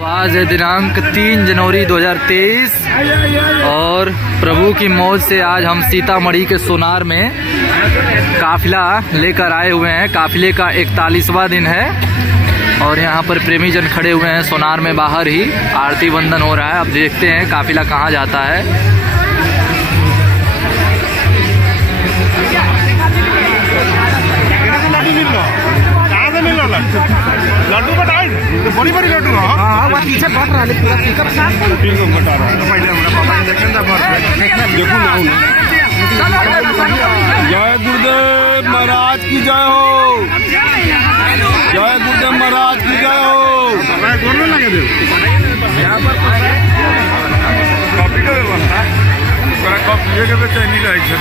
आज है दिनांक 3 जनवरी 2023 और प्रभु की मौज से आज हम सीतामढ़ी के सोनार में काफिला लेकर आए हुए हैं। काफिले का 41वां दिन है और यहाँ पर प्रेमी जन खड़े हुए हैं सोनार में। बाहर ही आरती वंदन हो रहा है। अब देखते हैं काफिला कहाँ जाता है। लड्डू बताए बड़ी बड़ी लड्डू हाँ वो पीछे बढ़ रहा है पूरा पिकअप साथ पिकअप बता रहा है पहले हमरा पापा ने देखन था देखो ना जय गुरुदेव महाराज की जय हो। जय गुरुदेव महाराज की जय हो। गोरने लगे दे यहां पर कॉपी का व्यवस्था पूरा कॉपी के पे नहीं रहे छे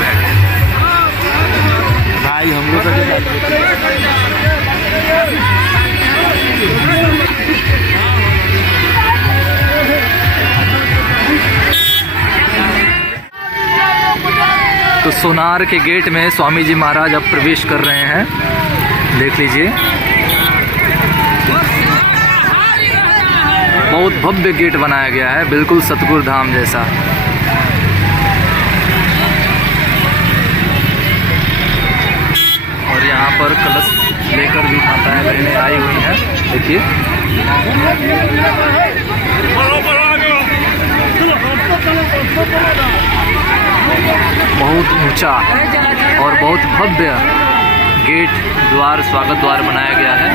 भाई हम लोग का तो सोनार के गेट में स्वामी जी महाराज अब प्रवेश कर रहे हैं। देख लीजिए, बहुत भव्य गेट बनाया गया है, बिल्कुल सतगुरु धाम जैसा। और यहाँ पर कलश लेकर भी माताएं बहनें आई हुई हैं। देखिए बहुत ऊंचा और बहुत भव्य गेट द्वार, स्वागत द्वार बनाया गया है।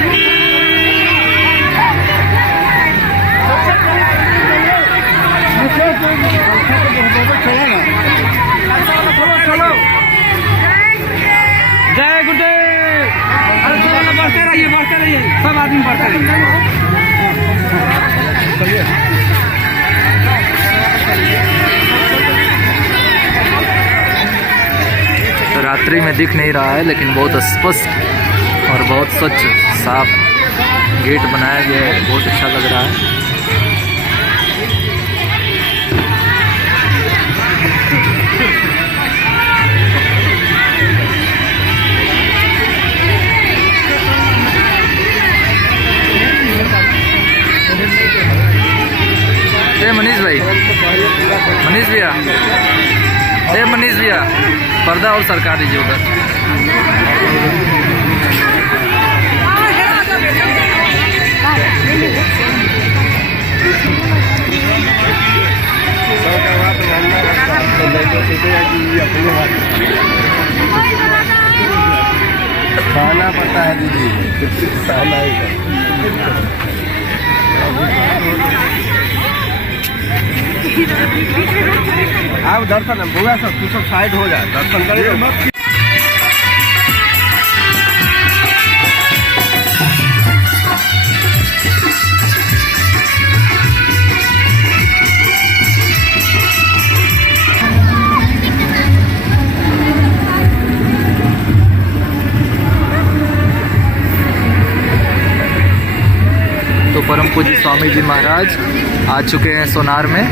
जय गुरुदेव। बढ़ते रहिए सब आदमी बढ़ते रहिए। रात्रि में दिख नहीं रहा है लेकिन बहुत स्पष्ट और बहुत स्वच्छ साफ गेट बनाया गया है। बहुत अच्छा लग रहा है। मनीष भाई, मनीष भैया, मनीष भैया पर्दा और सरकार दीजिए उधर। खाना पता है दीदी आप दर्शन बुआ सब तू सब साइड हो जाए दर्शन करें। तो परम पूज्य स्वामी जी महाराज आ चुके हैं सोनार में।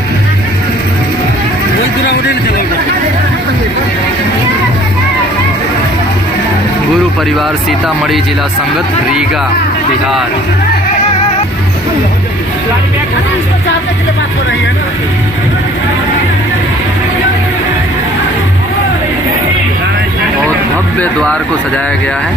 गुरु परिवार सीतामढ़ी जिला संगत रीगा बिहार। बहुत भव्य द्वार को सजाया गया है।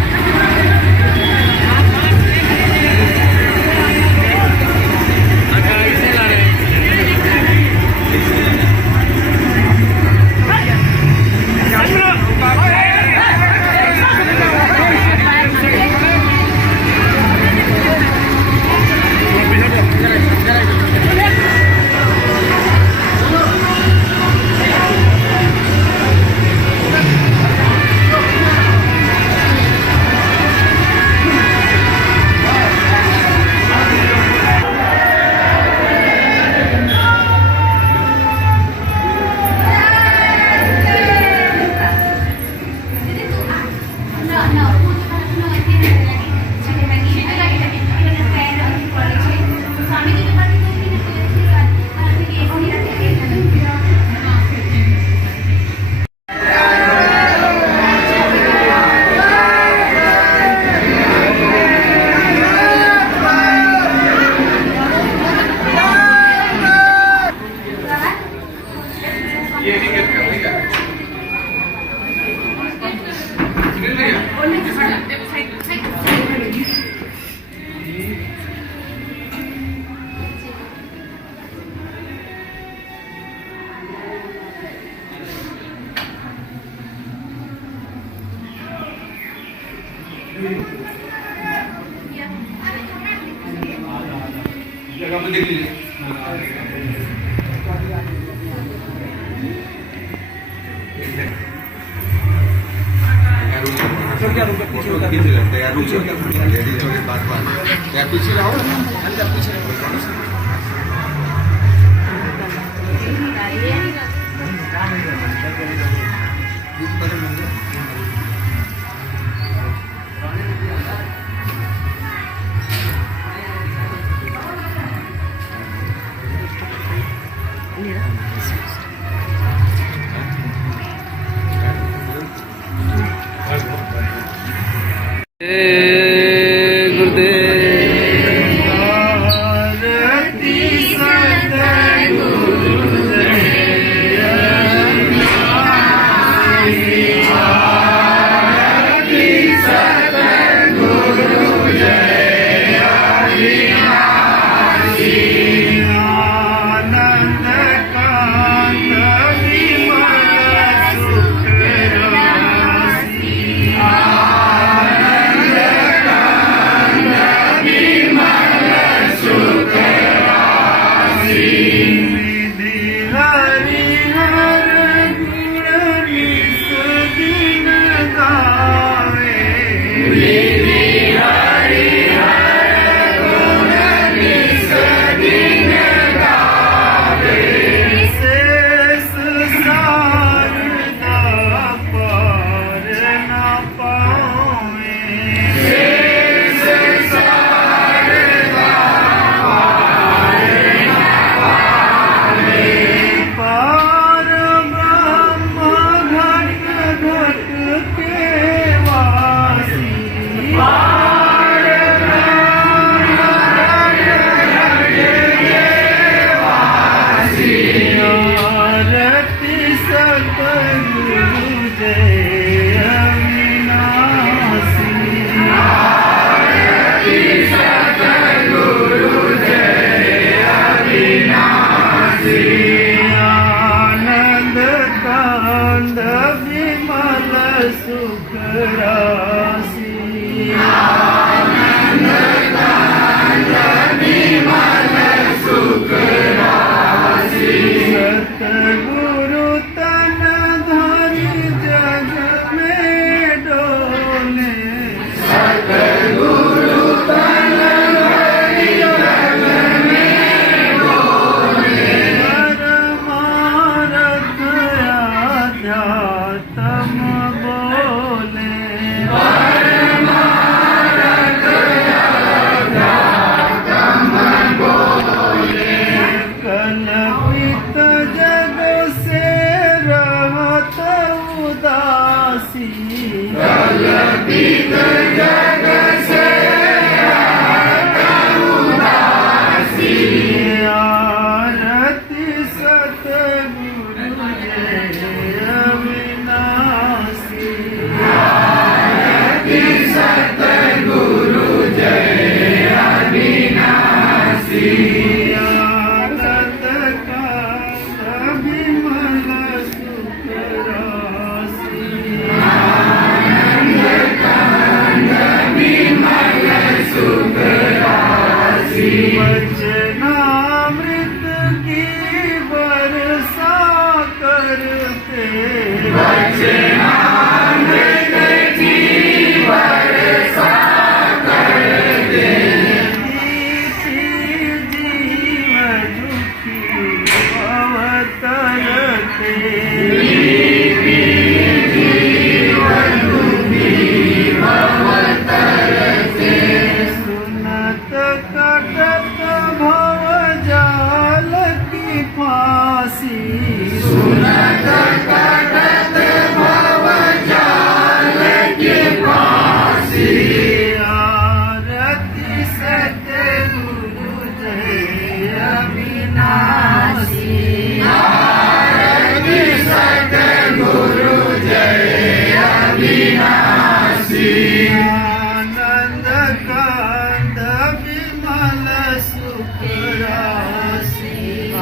पीछे रहो।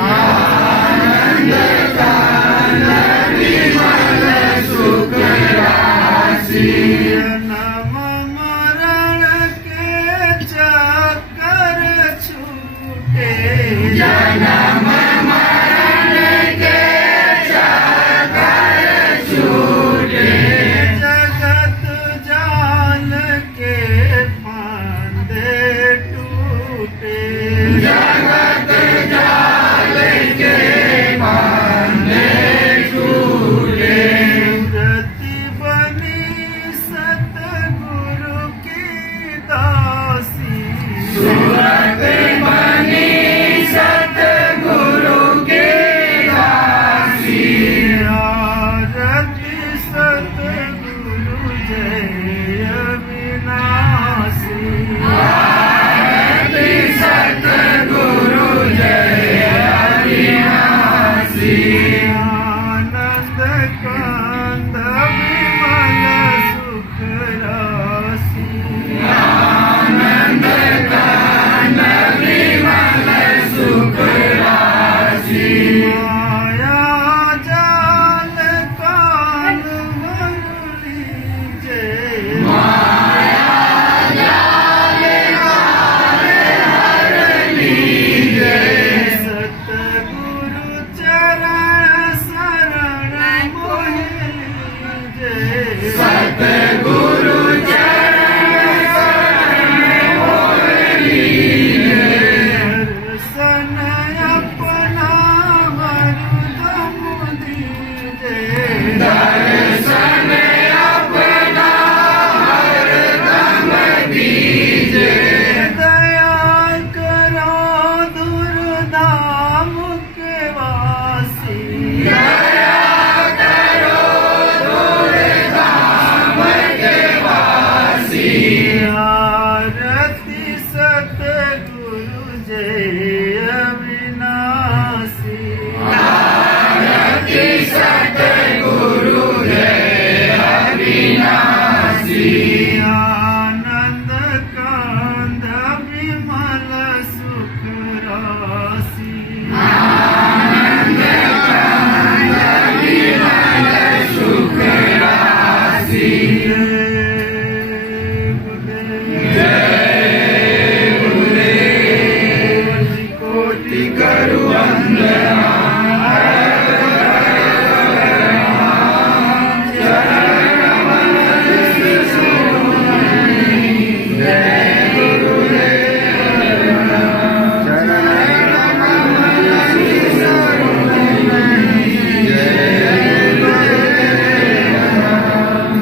आनंद जगत जान के फांदे टूटे, जगत जाल के फांदे टूटे। मूर्ति बनी सतगुरु की दासी, सूरत बनी सतगुरु की दासी। आरती सतगुरु जय अविनाशी, आरती सतगुरु जय अविनाशी। आनंद कंद विमल सुख राशि, आनंद कंद विमल सुख राशि। माया जाल काल वरुणी जय, माया जाल काल वरुणी जय। सतगुरु चरण शरण मोहिनी जय, सतगुरु चरण शरण मोहिनी जय। दर्शन अपना हरदम दीजे, दर्शन अपना हरदम दीजे। दया करो दुर्धाम के वासी, दया करो दुर्धाम के वासी। आरती सतगुरु जय अविनाशी, आरती सतगुरु जय अविनाशी। आनंद कंद विमल सुख राशि, आनंद कंद विमल सुख राशि। जय गुरुदेव, कोटि करु वंदना,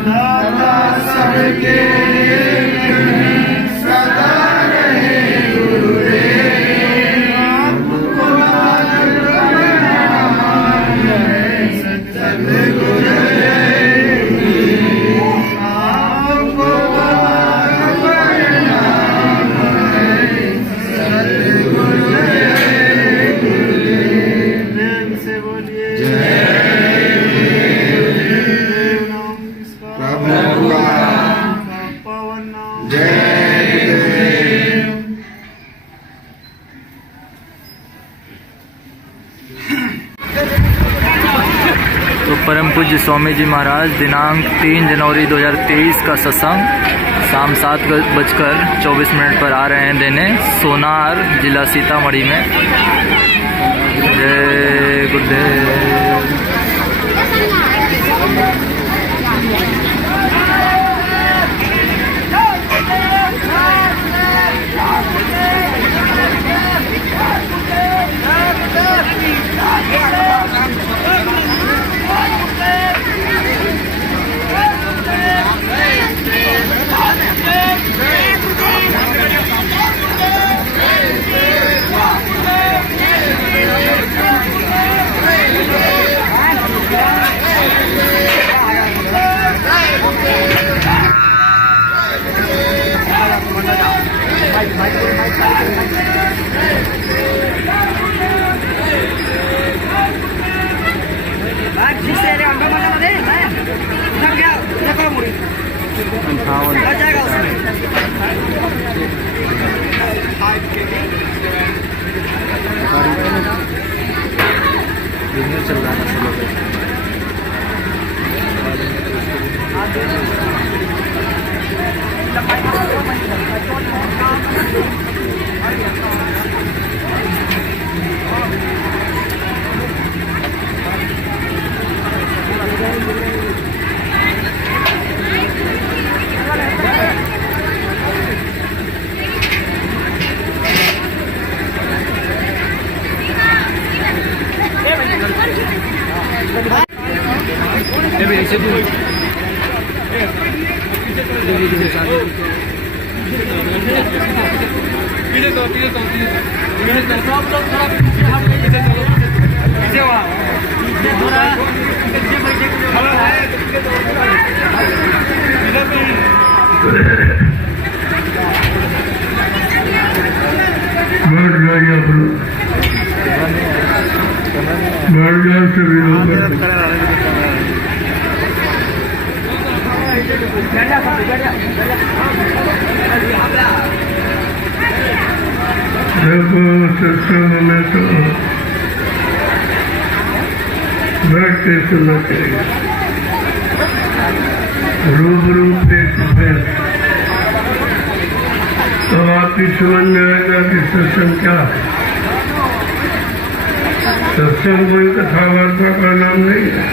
दाता सबके सदा रहे गुरुदेव। आपको प्रणाम सतगुरु, आपको प्रणाम सतगुरु। प्रेम से बोलिए जय गुरुदेव। नाम किसका? प्रभु का पावन नाम। जय गुरुदेव। तो परम पूज्य स्वामी जी महाराज दिनांक 3 जनवरी 2023 का सत्संग शाम 7:24 पर आ रहे हैं देने सोनार जिला सीतामढ़ी में। जय गुरुदेव। चल रहा है। से विरोध देखो सत्संग में तो बैठ के सुनना चाहिए, रूबरू फेस टू फेस, तो आपकी समझ में आएगा कि सत्संग क्या है। सत्संग कोई कथा वार्ता का नाम नहीं है,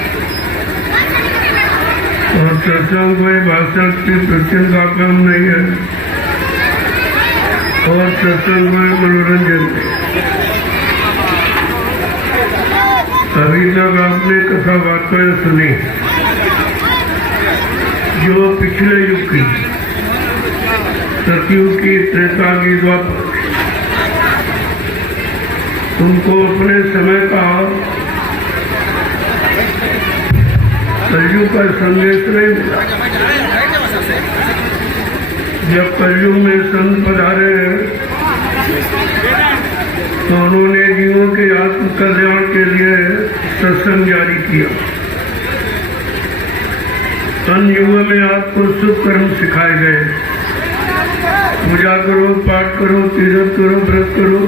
और सत्संग कोई भाषण की प्रचन का काम नहीं है, और सत्संग कोई मनोरंजन नहीं। अभी तक आपने कथा वार्ताएं सुनी जो पिछले युग की, सतयुग की, त्रेता की, द्वापर, उनको अपने समय का कलयुग का संदेश नहीं मिला। जब कलयुग में संत पधारे तो उन्होंने जीवों के आत्म कल्याण के लिए सत्संग जारी किया। अन्य युगों में आपको शुभ कर्म सिखाए गए, पूजा करो, पाठ करो, तीर्थ करो, व्रत करो,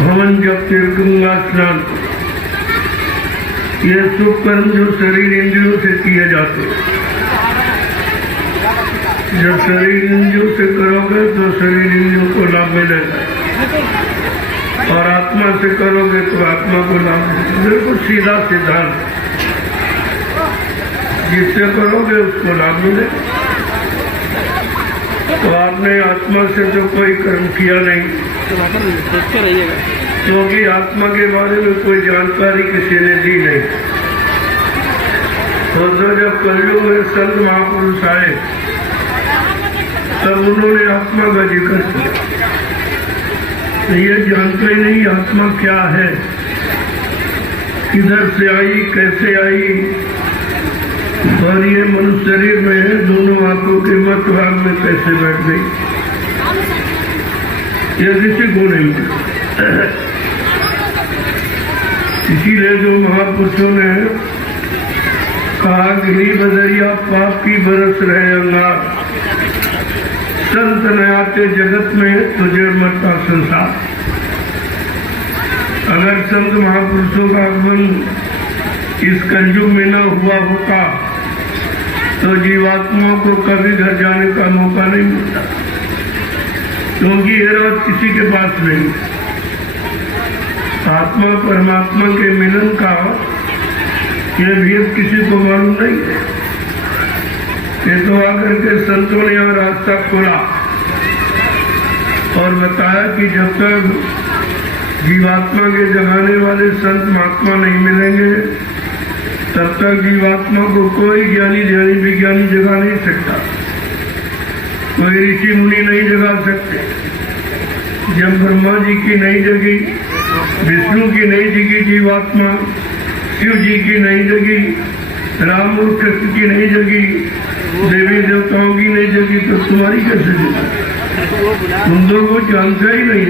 हवन जप, गंगा स्नान, ये शुभ कर्म जो शरीर इंद्रियों से किए जाते। जब शरीर इंद्रियों से करोगे तो शरीर इंद्रियों को लाभ मिलेगा, और आत्मा से करोगे तो आत्मा को लाभ मिलेगा। बिल्कुल सीधा सिद्धांत, जिससे करोगे उसको लाभ मिलेगा। तो आपने आत्मा से तो कोई कर्म किया नहीं, क्योंकि आत्मा के बारे में कोई जानकारी किसी ने दी नहीं। तो जब कलयुग में संत महापुरुष आए तब उन्होंने आत्मा का जिक्र किया। ये जानते ही नहीं आत्मा क्या है, किधर से आई, कैसे आई, और ये मनुष्य शरीर में है, दोनों आंखों के मध्य भाग में कैसे बैठ गई, ये किसी को नहीं मिला। इसीलिए जो महापुरुषों ने कहा कि ही बदरिया पाप की बरस रहे अंगार, संत न आते जगत में तुझे मरता संसार। अगर संत महापुरुषों का आगमन इस कलयुग में न हुआ होता तो जीवात्माओं को कभी घर जाने का मौका नहीं मिलता, क्योंकि ये रात किसी के पास नहीं। आत्मा परमात्मा के मिलन का ये भेद किसी को मालूम नहीं है। ये तो आकर के संतों ने यहाँ रास्ता खोला और बताया कि जब तक जीवात्मा के जगाने वाले संत महात्मा नहीं मिलेंगे तब तक जीवात्मा को कोई ज्ञानी ध्यानी विज्ञानी जगा नहीं सकता, कोई ऋषि मुनि नहीं जगा सकते। जब ब्रह्मा जी की नहीं जगी, विष्णु की नहीं जगी जीवात्मा, शिव जी की नहीं जगी, राम और कृष्ण की नहीं जगी, देवी देवताओं की नहीं जगी, तो तुम्हारी कैसे जगी? तुम दो को जानता ही नहीं।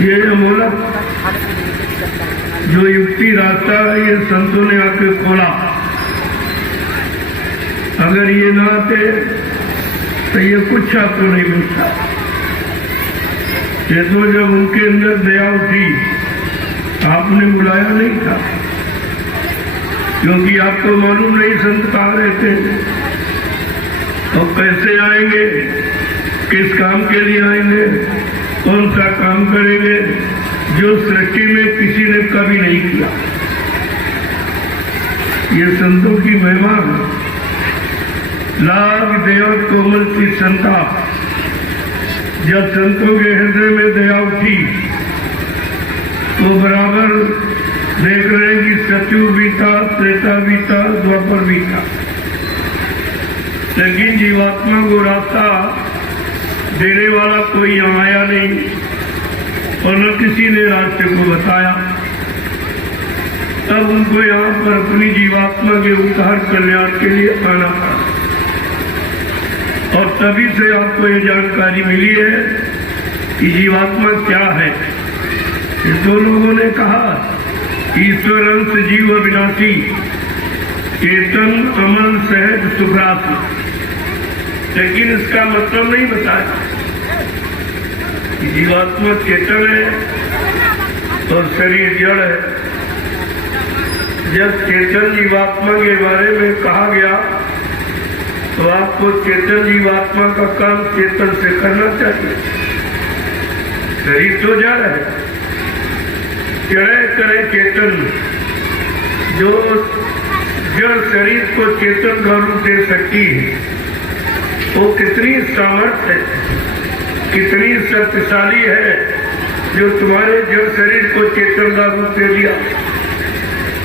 ये अमोलक जो युक्ति रास्ता है ये संतों ने आके खोला। अगर ये ना आते तो ये कुछ आपको नहीं मिलता। ये तो जब उनके अंदर दया उठी आपने बुलाया नहीं था, क्योंकि आपको मालूम नहीं संत कहाँ रहते हैं और कैसे आएंगे, किस काम के लिए आएंगे, कौन सा काम करेंगे जो सृष्टि में किसी ने कभी नहीं किया। ये संतों की महिमा है। लाख दया कोमल की संता, जब संतों के हृदय में दया उठी वो बराबर देख रहे हैं कि सतयुग भी था, त्रेता भी था, द्वापर भी था, लेकिन जीवात्मा को रास्ता देने वाला कोई यहाँ आया नहीं और न किसी ने रास्ते को बताया। तब उनको यहाँ पर अपनी जीवात्मा के उद्धार कल्याण के लिए आना पड़ा और तभी से आपको ये जानकारी मिली है कि जीवात्मा क्या है। इस दो लोगों ने कहा ईश्वर अंश जीव अविनाशी, चेतन अमल सहज सुखरासी, लेकिन इसका मतलब नहीं बताया कि जीवात्मा चेतन है और शरीर जड़ है। जब चेतन जीवात्मा के बारे में कहा गया तो आपको चेतन जीवात्मा का काम चेतन से करना चाहिए। शरीर तो जड़ है, जड़े करे चेतन। जो जड़ शरीर को चेतन का रूप दे सकती है वो कितनी सामर्थ्य है, कितनी शक्तिशाली है जो तुम्हारे जड़ शरीर को चेतन का रूप दे दिया।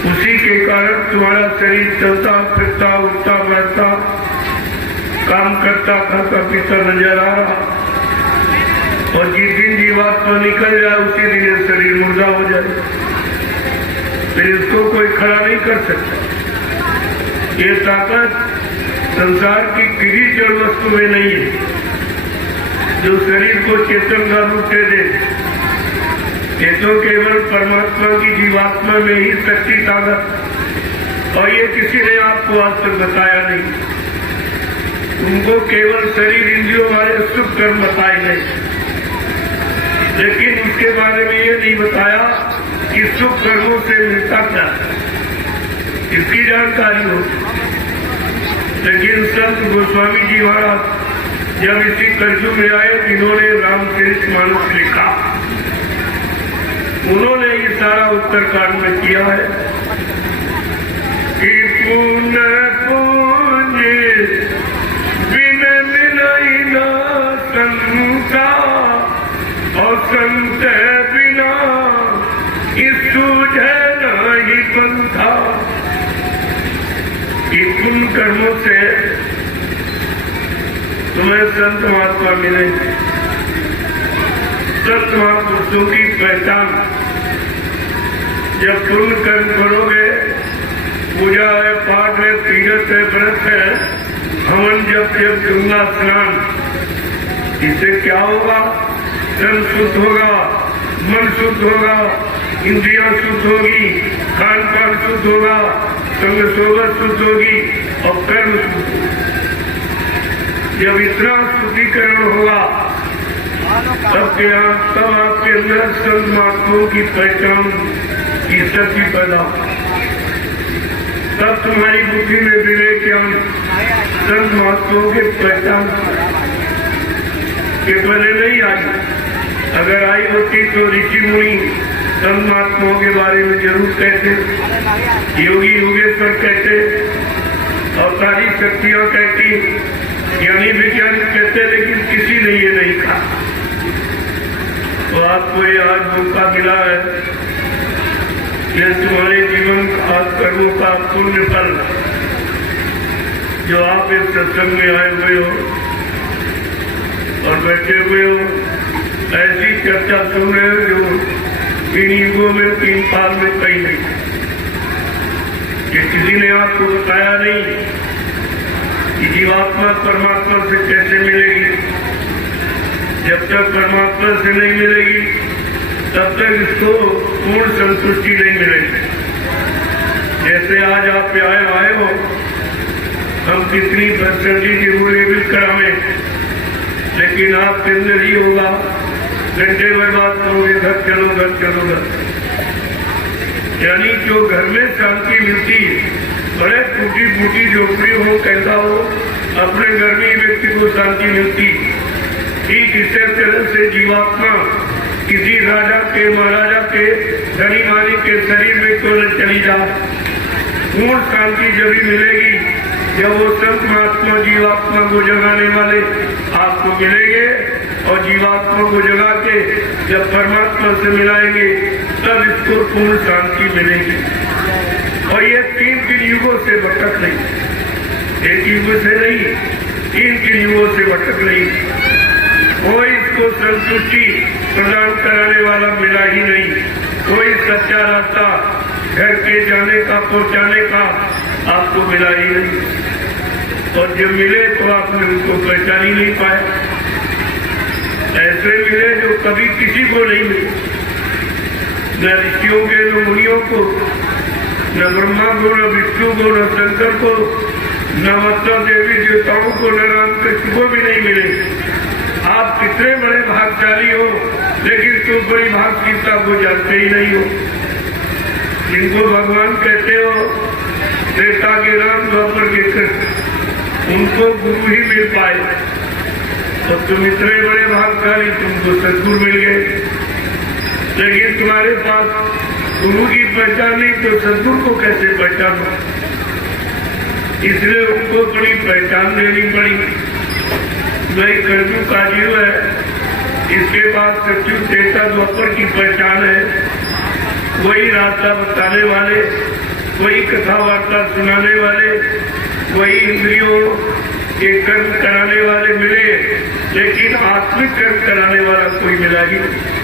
उसी के कारण तुम्हारा शरीर चलता फिरता उठता बैठता काम करता खाता पीता नजर आ रहा, और जिस दिन जीवात्मा निकल जाए उसी दिन ये शरीर मुर्दा हो जाए। फिर इसको कोई खड़ा नहीं कर सकता। ये ताकत संसार की किसी जड़ वस्तु में नहीं है जो शरीर को चेतन का रूप दे दे। ये तो केवल परमात्मा की जीवात्मा में ही शक्ति ताकत, और ये किसी ने आपको आज तक बताया नहीं। तुमको केवल शरीर इंद्रियों वाले सुख कर्म बताए गए, लेकिन उसके बारे में ये नहीं बताया कि सुख कर्मों से मिलता क्या, इसकी जानकारी हो। लेकिन संत गोस्वामी जी महाराज जब इसी कलयुग में आए, इन्होंने रामचरितमानस लिखा। उन्होंने ये सारा उत्तरकांड में किया है कि पुण्य पुंज बिन मिलई ना संता, और संत बिना सूझे नहीं पंथा। कि पुण्य कर्मों से तुम्हें संत महात्मा मिलेंगे। संत महापुरुषों की पहचान, जब पुण्य कर्म करोगे, पूजा है, पाठ है, तीर्थ है, व्रत है, हवन जब गंगा स्नान, इससे क्या होगा? तन शुद्ध होगा, मन शुद्ध होगा, इंद्रियां शुद्ध होगी, खान पान शुद्ध होगा, संग सोबत शुद्ध होगी और कर्म शुद्ध होगा। जब इतना शुद्धिकरण होगा तब आपके अंदर संत महात्माओं की पहचान की शक्ति पैदा हो। तब तुम्हारी बुद्धि में विवेक ज्ञान संत महात्माओं की पहचान के पहले नहीं आई। अगर आई होती तो ऋषि मुनि संत महात्माओं के बारे में जरूर कहते, योगी योगेश्वर कहते, अवतारी शक्तियां कहती, ज्ञानी वैज्ञानिक कहते, लेकिन किसी ने ये नहीं कहा। तो आपको ये आज मौका मिला है, ये तुम्हारे जीवन का कर्मों का पुण्य फल जो आप इस सत्संग में आए हुए हो और बैठे हुए हो, ऐसी चर्चा सुन रहे हो जो तीन युगों में, तीन साल में कहीं नहीं, कि किसी ने आपको बताया नहीं कि जीवात्मा परमात्मा से कैसे मिलेगी। जब तक परमात्मा से नहीं मिलेगी तब तक इसको पूर्ण संतुष्टि नहीं मिलेगी। जैसे आज आप आए हो, हम कितनी बदसंगी की लेवल करावे, लेकिन आपके अंदर ही होगा, घंटे भर बात करोगे, घर चलो घर चलो घर। यानी जो घर में शांति मिलती है, बड़े टूटी फूटी झोपड़ी हो कैसा हो, अपने घर में व्यक्ति को शांति मिलती। ठीक इसी तरह से जीवात्मा किसी राजा के, महाराजा के, धनी मानी के शरीर में क्यों न चली जा, पूर्ण शांति जब भी मिलेगी जब वो संत महात्मा जीवात्मा को जगाने वाले आपको मिलेंगे और जीवात्मा को जगा के जब परमात्मा से मिलाएंगे तब इसको पूर्ण शांति मिलेगी। और ये 3 युगों से भटक नहीं, 1 युग से नहीं, 3 युगों से भटक नहीं। कोई इसको संतुष्टि प्रदान कराने वाला मिला ही नहीं। कोई सच्चा रास्ता घर के जाने का, पहुंचाने का आपको मिला ही नहीं। और जब मिले तो आपने उनको पहचान ही नहीं पाया। ऐसे मिले जो कभी किसी को नहीं मिले, न ऋषियों के, न मुनियों को, न ब्रह्मा को, न विष्णु को, न शंकर को, न मतलब देवी देवताओं को, न राम कृष्ण को भी नहीं मिले। आप कितने बड़े भागशाली हो, लेकिन तुम बड़ी भागशीलता को जानते ही नहीं हो। जिनको भगवान कहते हो, त्रेता के राम, द्वापर के कृष्ण, उनको गुरु ही मिल पाए। और तुम इतने बड़े भागशाली, तुमको सद्गुरु मिल गए, लेकिन तुम्हारे पास गुरु की पहचान नहीं तो सद्गुरु को कैसे पहचानो? इसलिए उनको बड़ी पहचान देनी पड़ी। वही कलयुग का जीव है, इसके पास सत्युग, त्रेता, द्वापर की पहचान है। वही रास्ता बताने वाले, वही कथा वार्ता सुनाने वाले, वही इंद्रियों के कर्म कराने वाले मिले, लेकिन आत्मिक कर्म कराने वाला कोई मिला ही नहीं।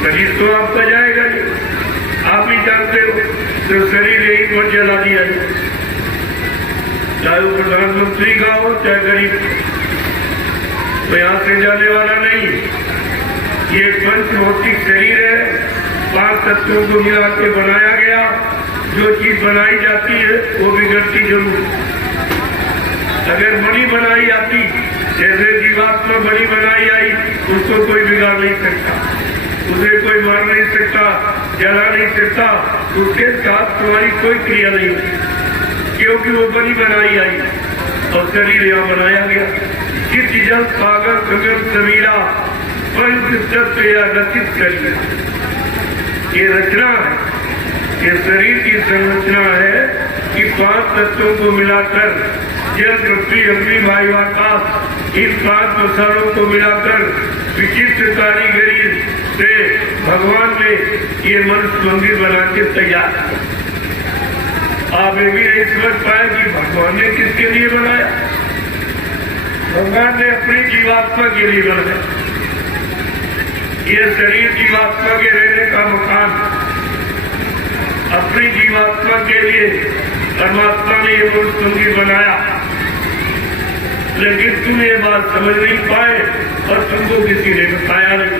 शरीर तो आपका जाएगा नहीं, आप ही जानते हो। तो शरीर यही पर जला दिया है, चाहे वो प्रधानमंत्री का हो चाहे गरीब, तो यहाँ से जाने वाला नहीं। ये पंच भौतिक शरीर है, 5 तत्वों को मिला के बनाया गया। जो चीज बनाई जाती है वो बिगड़ती जरूर। अगर बड़ी बनाई जाती, जैसे जीवात्मा बड़ी बनाई आई, उसको कोई बिगाड़ नहीं सकता, उसे कोई मार नहीं सकता, जला नहीं सकता, उसके साथ तुम्हारी कोई क्रिया नहीं होती, क्योंकि वो बड़ी बनाई आई और शरीर यहाँ बनाया गया। चित जल सागर गगन समीरा पंच तत्व या रचित करिए। ये रचना है, ये शरीर की संरचना है कि 5 तत्वों को मिलाकर, जल, पृथ्वी, अग्नि, वायु, आकाश, इन 5 मसालों को मिलाकर विचित्र कारीगरी से भगवान ने ये मनुष्य मंदिर बना के तैयार किया। आप ये भी नहीं समझ पाए कि भगवान ने किसके लिए बनाया। भगवान ने अपनी जीवात्मा के लिए बनाया। ये शरीर जीवात्मा के रहने का मकान, अपनी जीवात्मा के लिए परमात्मा ने ये मनुष्य मंदिर बनाया। लेकिन तुम ये बात समझ नहीं पाए और तुमको किसी ने बताया नहीं,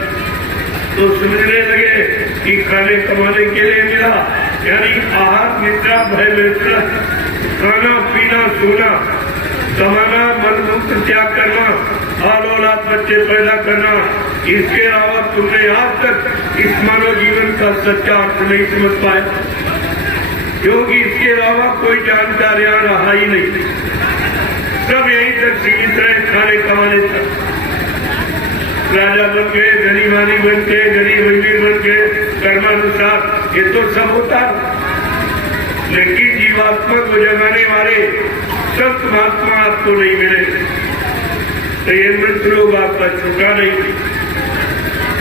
तो समझने लगे कि खाने कमाने के लिए मिला, यानी आहार, निद्रा, भय, मित्र, खाना, पीना, सोना, कमाना, मन मुक्त त्याग करना, हाल औलाद बच्चे पैदा करना, इसके अलावा तुमने आज तक इस मानव जीवन का सच्चा अर्थ नहीं समझ पाए, क्योंकि इसके अलावा कोई जानकारी रहा ही नहीं। सब यहीं तक सीमित रहे, खाने कमाने तक। राजा बन गए, गरीबानी बन गए, गरीब अमीर बन गए, कर्मानुसार, ये तो सब होता है। लेकिन जीवात्मा को जगाने वाले संत महात्मा आपको नहीं मिले, तो ये मृत्यु लोग आपका छूटा नहीं।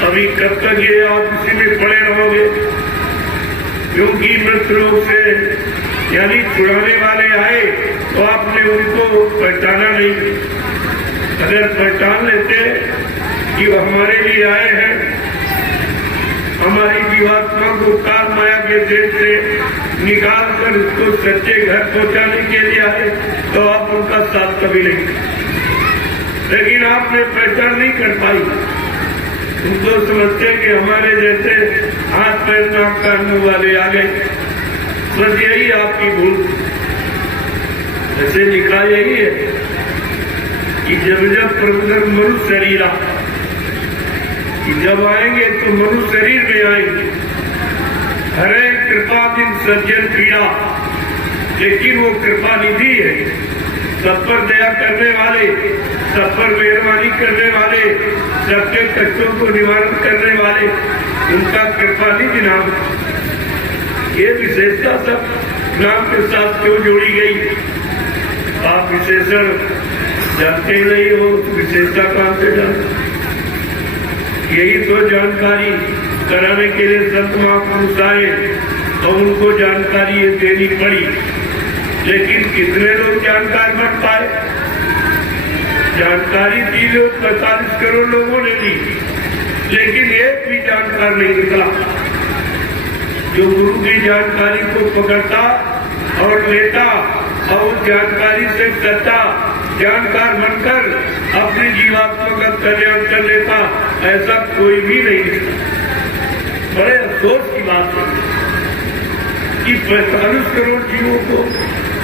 अभी कब तक ये आप इसी में पड़े रहोगे, क्योंकि मृत्यु लोग से यानी छुड़ाने वाले आए तो आपने उनको पहचाना नहीं। अगर पहचान लेते कि वो हमारे लिए आए हैं, हमारी जीवात्मा को काल माया के देश से निकाल कर उसको सच्चे घर पहुंचाने के लिए आए, तो आप उनका साथ कभी नहीं। लेकिन आपने पहचान नहीं कर पाई। तुम तो समझते कि हमारे जैसे हाथ पैर नाक कान मुंह वाले आ गए, बस यही आपकी भूल। ऐसे लिखा यही है कि जब जब प्रबंधन मनुष्य शरीर जब आएंगे तो मनुष्य शरीर में आएंगे। हरे कृपा दिन सज्जन पीड़ा, लेकिन वो कृपा निधि है, सब पर दया करने वाले, सब पर मेहरबानी करने वाले, सबके कष्टों को निवारण करने वाले, उनका कृपा निधि नाम। ये विशेषता सब नाम के साथ क्यों जोड़ी गई? आप विशेषण जानते ही नहीं हो विशेषता कहाँ से जानते। यही तो जानकारी कराने के लिए संत महापुरुष आए और उनको जानकारी ये देनी पड़ी। लेकिन कितने लोग जानकार बन पाए? जानकारी दी जो 45 करोड़ लोगों ने दी, लेकिन एक भी जानकार नहीं निकला जो गुरु की जानकारी को पकड़ता और लेता और उस जानकारी से सच्चा जानकार बनकर अपनी जीवात्मा का कल्याण कर लेता, ऐसा कोई भी नहीं दिखता। बड़े अफसोस की बात है कि 45 करोड़ जीवों को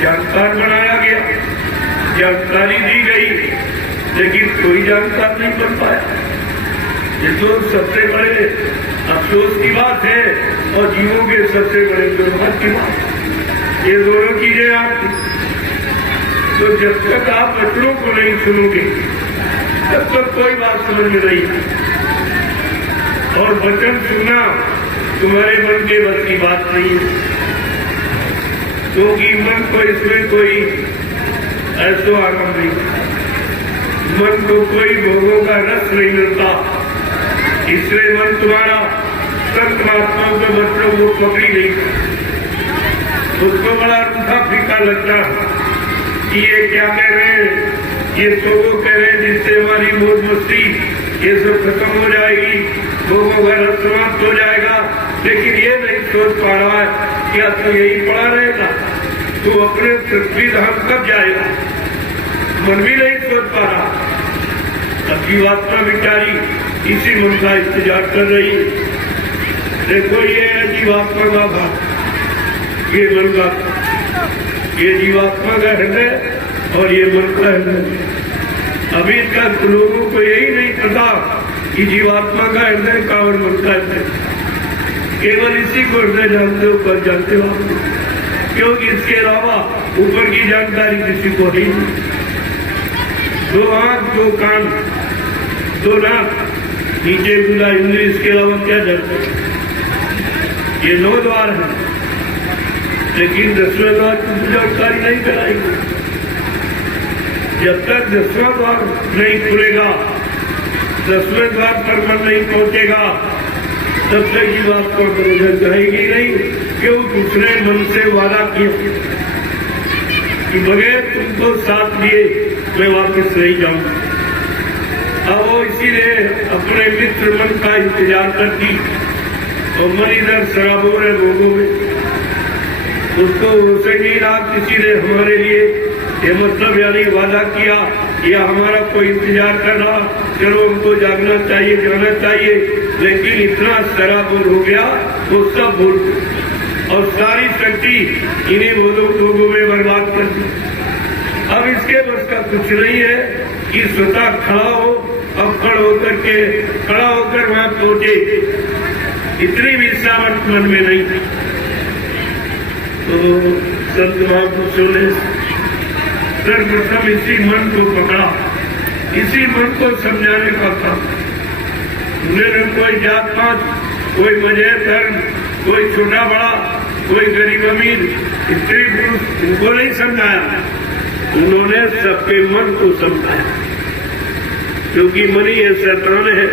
जानकार बनाया गया, जानकारी दी गई, लेकिन कोई जानकार नहीं बन पाया। ये तो सबसे बड़े अफसोस की बात है और जीवों के सबसे बड़े दुर्भाग्य की बात। ये दोनों चीजें आपकी, तो जब तक आप बच्चों को नहीं सुनोगे तब तक कोई बात समझ में नहीं। और वचन सुनना तुम्हारे मन के बस की बात नहीं है, क्योंकि मन को इसमें कोई ऐसा आराम नहीं, मन को कोई भोगों का रस नहीं मिलता। इसलिए मन तुम्हारा संत महात्माओं के बच्चों को पकड़ी नहीं, उसको बड़ा रूखा फीका लगता कि ये क्या कह रहे हैं, ये तो वो कह रहे हैं जिससे हमारी मौज मस्ती ये सब खत्म हो जाएगी, लोगों का रस समाप्त हो जाएगा। लेकिन ये नहीं सोच पा रहा है क्या तो यही पड़ा रहेगा, तो अपने पृथ्वी धाम कब जाएगा, मन भी नहीं सोच पा रहा। अब जीवात्मा बेचारी इसी मन का इंतजार कर रही है। देखो ये है जीवात्मा का भाव, ये मन का, ये जीवात्मा का हृदय और ये मन का हृदय। अभी तक लोगों को यही नहीं पता कि जीवात्मा का हृदय का और मन का हृदय, केवल इसी को हृदय जानते हो, पर जानते हो आप, क्योंकि इसके अलावा ऊपर की जानकारी किसी को ही नहीं। 2 आंख 2 कान 2 नाक नीचे गुदा इंद्रिय, इसके अलावा क्या जानते? ये 9 द्वार है, लेकिन 10वें द्वार की जानकारी नहीं कराएगी। जब तक 10वां द्वार नहीं खुलेगा, 10वें द्वार पर मन नहीं पहुंचेगा, तब तक ये बात को जाएगी नहीं। क्यों? दूसरे मन से वादा किया कि बगैर तुमको साथ लिए मैं वापस नहीं जाऊंगा। अब वो इसीलिए अपने मित्र मन का इंतजार करती, और मन इधर शराबों है भोगों में, उसको उसे नहीं रहा किसी ने हमारे लिए ये मतलब यानी वादा किया या हमारा कोई इंतजार कर रहा, चलो हमको जागना चाहिए, जाना चाहिए। लेकिन इतना शराबोर हो गया वो सब भूल गए और सारी शक्ति इन्हीं लोगों में बर्बाद कर दी। अब इसके बस का कुछ नहीं है कि स्वतः खड़ा हो, अब खड़ा होकर वहां पहुंचे, इतनी भी सामर्थ मन में नहीं। तो संत महापुरुषों ने सर्वप्रथम इसी मन को पकड़ा, इसी मन को समझाने का काम। उन्होंने कोई जात पात, कोई मजहब धर्म, कोई छोटा बड़ा, कोई गरीब अमीर, स्त्री पुरुष, उनको नहीं समझाया, उन्होंने सबके मन को समझाया। क्योंकि मन ही ये शैतान है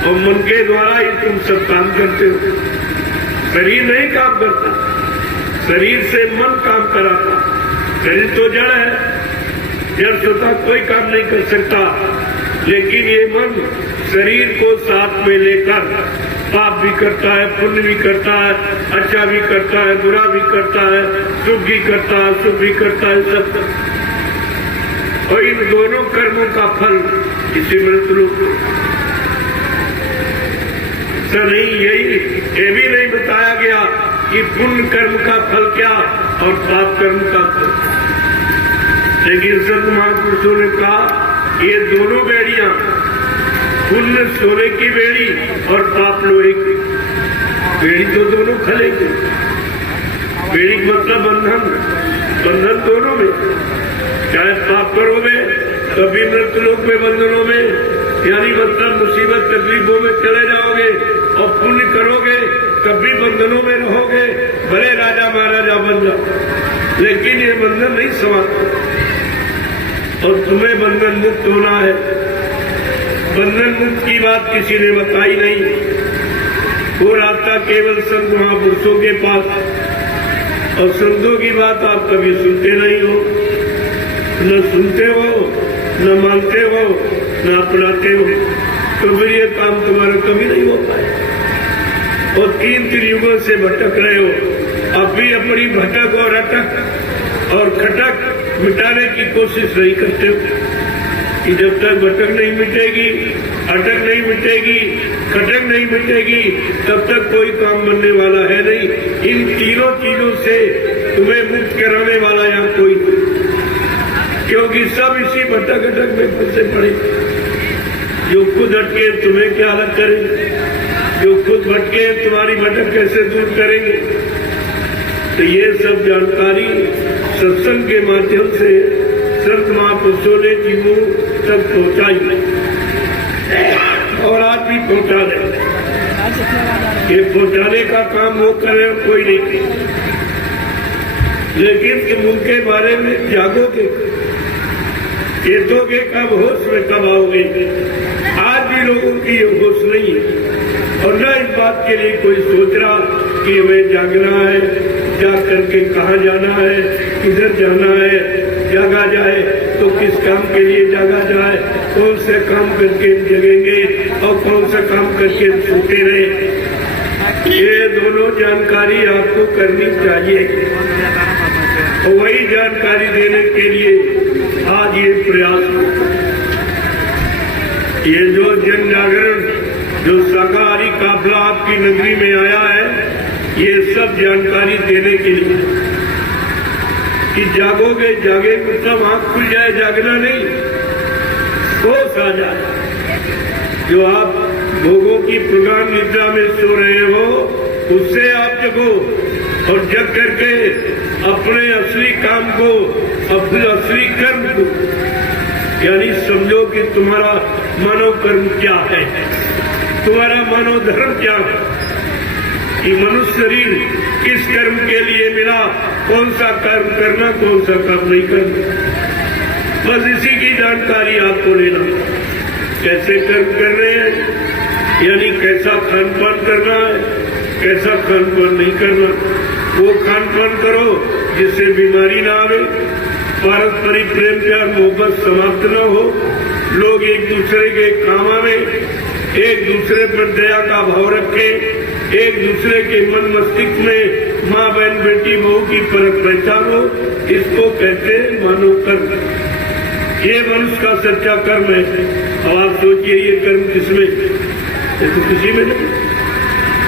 और मन के द्वारा ही तुम सब काम करते हो, शरीर नहीं काम करता, शरीर से मन काम कराता। शरीर तो जड़ है, जड़ स्वतः कोई काम नहीं कर सकता, लेकिन ये मन शरीर को साथ में लेकर पाप भी करता है, पुण्य भी करता है, अच्छा भी करता है, बुरा भी करता है, सुख भी करता है, अशुभ भी करता है, सब। और इन दोनों कर्मों का फल इसी मृत्यु से नहीं, ये भी नहीं बताया गया कि पुण्य कर्म का फल क्या और पाप कर्म का फल। लेकिन संत महापुरुषों ने कहा ये दोनों बेड़ियां, पुण्य सोने की बेड़ी और पाप लोहे की बेड़ी, तो दोनों खलेंगे। बेड़ी मतलब बंधन, बंधन दोनों में, चाहे पाप करोगे कभी मृत्युलोक में बंधनों में, यानी मतलब मुसीबत तकलीफों में चले जाओगे, और पुण्य करोगे कभी बंधनों में रहोगे, भले राजा महाराजा बन जाओ, लेकिन ये बंधन नहीं समाप्त। और तुम्हें बंधन मुक्त होना है। बंधन मुक्त की बात किसी ने बताई नहीं। वो रास्ता केवल संत महापुरुषों के पास, और संतों की बात आप कभी सुनते नहीं हो, न सुनते हो, न मानते हो, न अपनाते हो, तो फिर ये काम तुम्हारा कभी नहीं हो पाए। और 3 त्रियुगों से भटक रहे हो, अब भी अपनी भटक और अटक और खटक मिटाने की कोशिश नहीं करते हो कि जब तक भटक नहीं मिटेगी, अटक नहीं मिटेगी, खटक नहीं मिटेगी, तब तक कोई काम बनने वाला है नहीं। इन तीनों चीजों से तुम्हें मुक्त कराने वाला यहाँ कोई नहीं, क्योंकि सब इसी भटक अटक में फंसे पड़े। जो खुद अटके तुम्हें क्या अलग करेंगे, जो खुद भटके तुम्हारी भटक कैसे दूर करेंगे। तो ये सब जानकारी सत्संग के माध्यम से संत महापुरुषों ने जीवों तक पहुंचाई और आज भी पहुंचा रहे। ये पहुंचाने का काम वो करे, कोई नहीं। लेकिन तुम उनके बारे में जागोगे, चेतोगे कब, होश में कब आओगे। आज भी लोगों की ये होश नहीं है, और न इस बात के लिए कोई सोच रहा कि हमें जागना है, जाग करके कहाँ जाना है, किधर जाना है, जागा जाए तो किस काम के लिए जागा जाए, कौन से काम करके जगेंगे और कौन सा काम करके सोते रहे। ये दोनों जानकारी आपको करनी चाहिए, और वही जानकारी देने के लिए आज ये प्रयास। ये जो जन जागरण, जो शाकाहारी काफिला आपकी नगरी में आया है, ये सब जानकारी देने के लिए कि जागोगे, जागे तब आंख खुल जाए, जागना नहीं, होश आ जाए। जो आप भोगों की प्रगाढ़ निद्रा में सो रहे हो, उससे आप जगो, और जग करके अपने असली काम को, अपने असली कर्म को, यानी समझो कि तुम्हारा मनोकर्म क्या है, तुम्हारा मनोधर्म क्या है, कि मनुष्य शरीर किस कर्म के लिए मिला, कौन सा कर्म करना, कौन सा कर्म नहीं करना। बस इसी की जानकारी आपको लेना। कैसे कर्म कर रहे हैं, यानी कैसा खान पान करना है, कैसा खान पान नहीं करना। वो खान पान करो जिससे बीमारी ना आवे, पारस्परिक प्रेम प्यार मोहब्बत समाप्त न हो, लोग एक दूसरे के काम आवे, एक दूसरे पर दया का भाव रखें, एक दूसरे के मन मस्तिष्क में माँ बहन बेटी बहू की परख पहचान हो। इसको कहते हैं मानव कर्म। ये मनुष्य का सच्चा कर्म है। अब आप सोचिए ये कर्म किसमें, ये तो किसी में नहीं।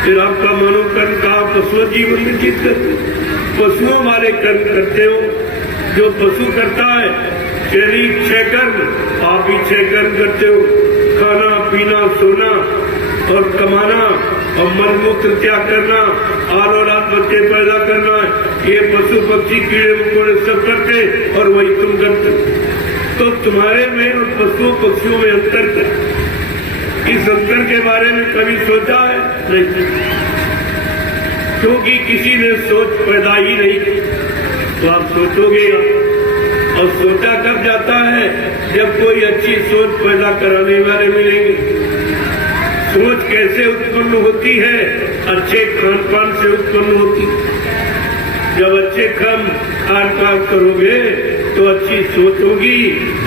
फिर आपका मानव कर्म का पशु जीवन में जीत करते, पशुओं वाले कर्म करते हो। जो पशु करता है शरीर 6 कर्म, आप ही 6 कर्म करते हो। खाना पीना सोना और कमाना और मन मूत्र त्याग करना, औलाद बच्चे पैदा करना, ये पशु पक्षी कीड़े मकोड़े सब करते और वही तुम करते। तो तुम्हारे में और पशुओं पक्षियों में अंतर है। इस अंतर के बारे में कभी सोचा है? नहीं, क्योंकि किसी ने सोच पैदा ही नहीं की। तो आप सोचोगे, और सोचा कब जाता है जब कोई अच्छी सोच पैदा कराने वाले मिलेंगे। सोच कैसे उत्पन्न होती है? अच्छे खान पान से उत्पन्न होती। जब अच्छे खान पान करोगे तो अच्छी सोच होगी,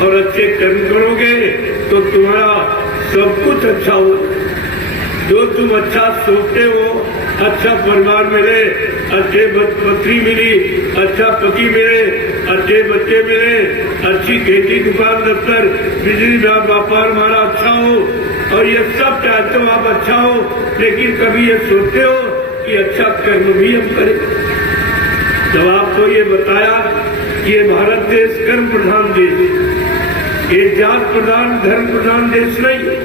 और अच्छे कर्म करोगे तो तुम्हारा सब कुछ अच्छा हो। जो तुम अच्छा सोचते हो, अच्छा परिवार मिले, अच्छे पत्नी मिली, अच्छा पति मिले, अच्छे बच्चे मिले, अच्छी खेती दुकान दफ्तर बिजली व्यापार हमारा अच्छा हो, और ये सब चाहते हो आप अच्छा हो। लेकिन कभी ये सोचते हो कि अच्छा कर्म भी हम करें? जब आपको ये बताया कि ये भारत देश कर्म प्रधान देश, ये जात प्रधान धर्म प्रधान देश नहीं,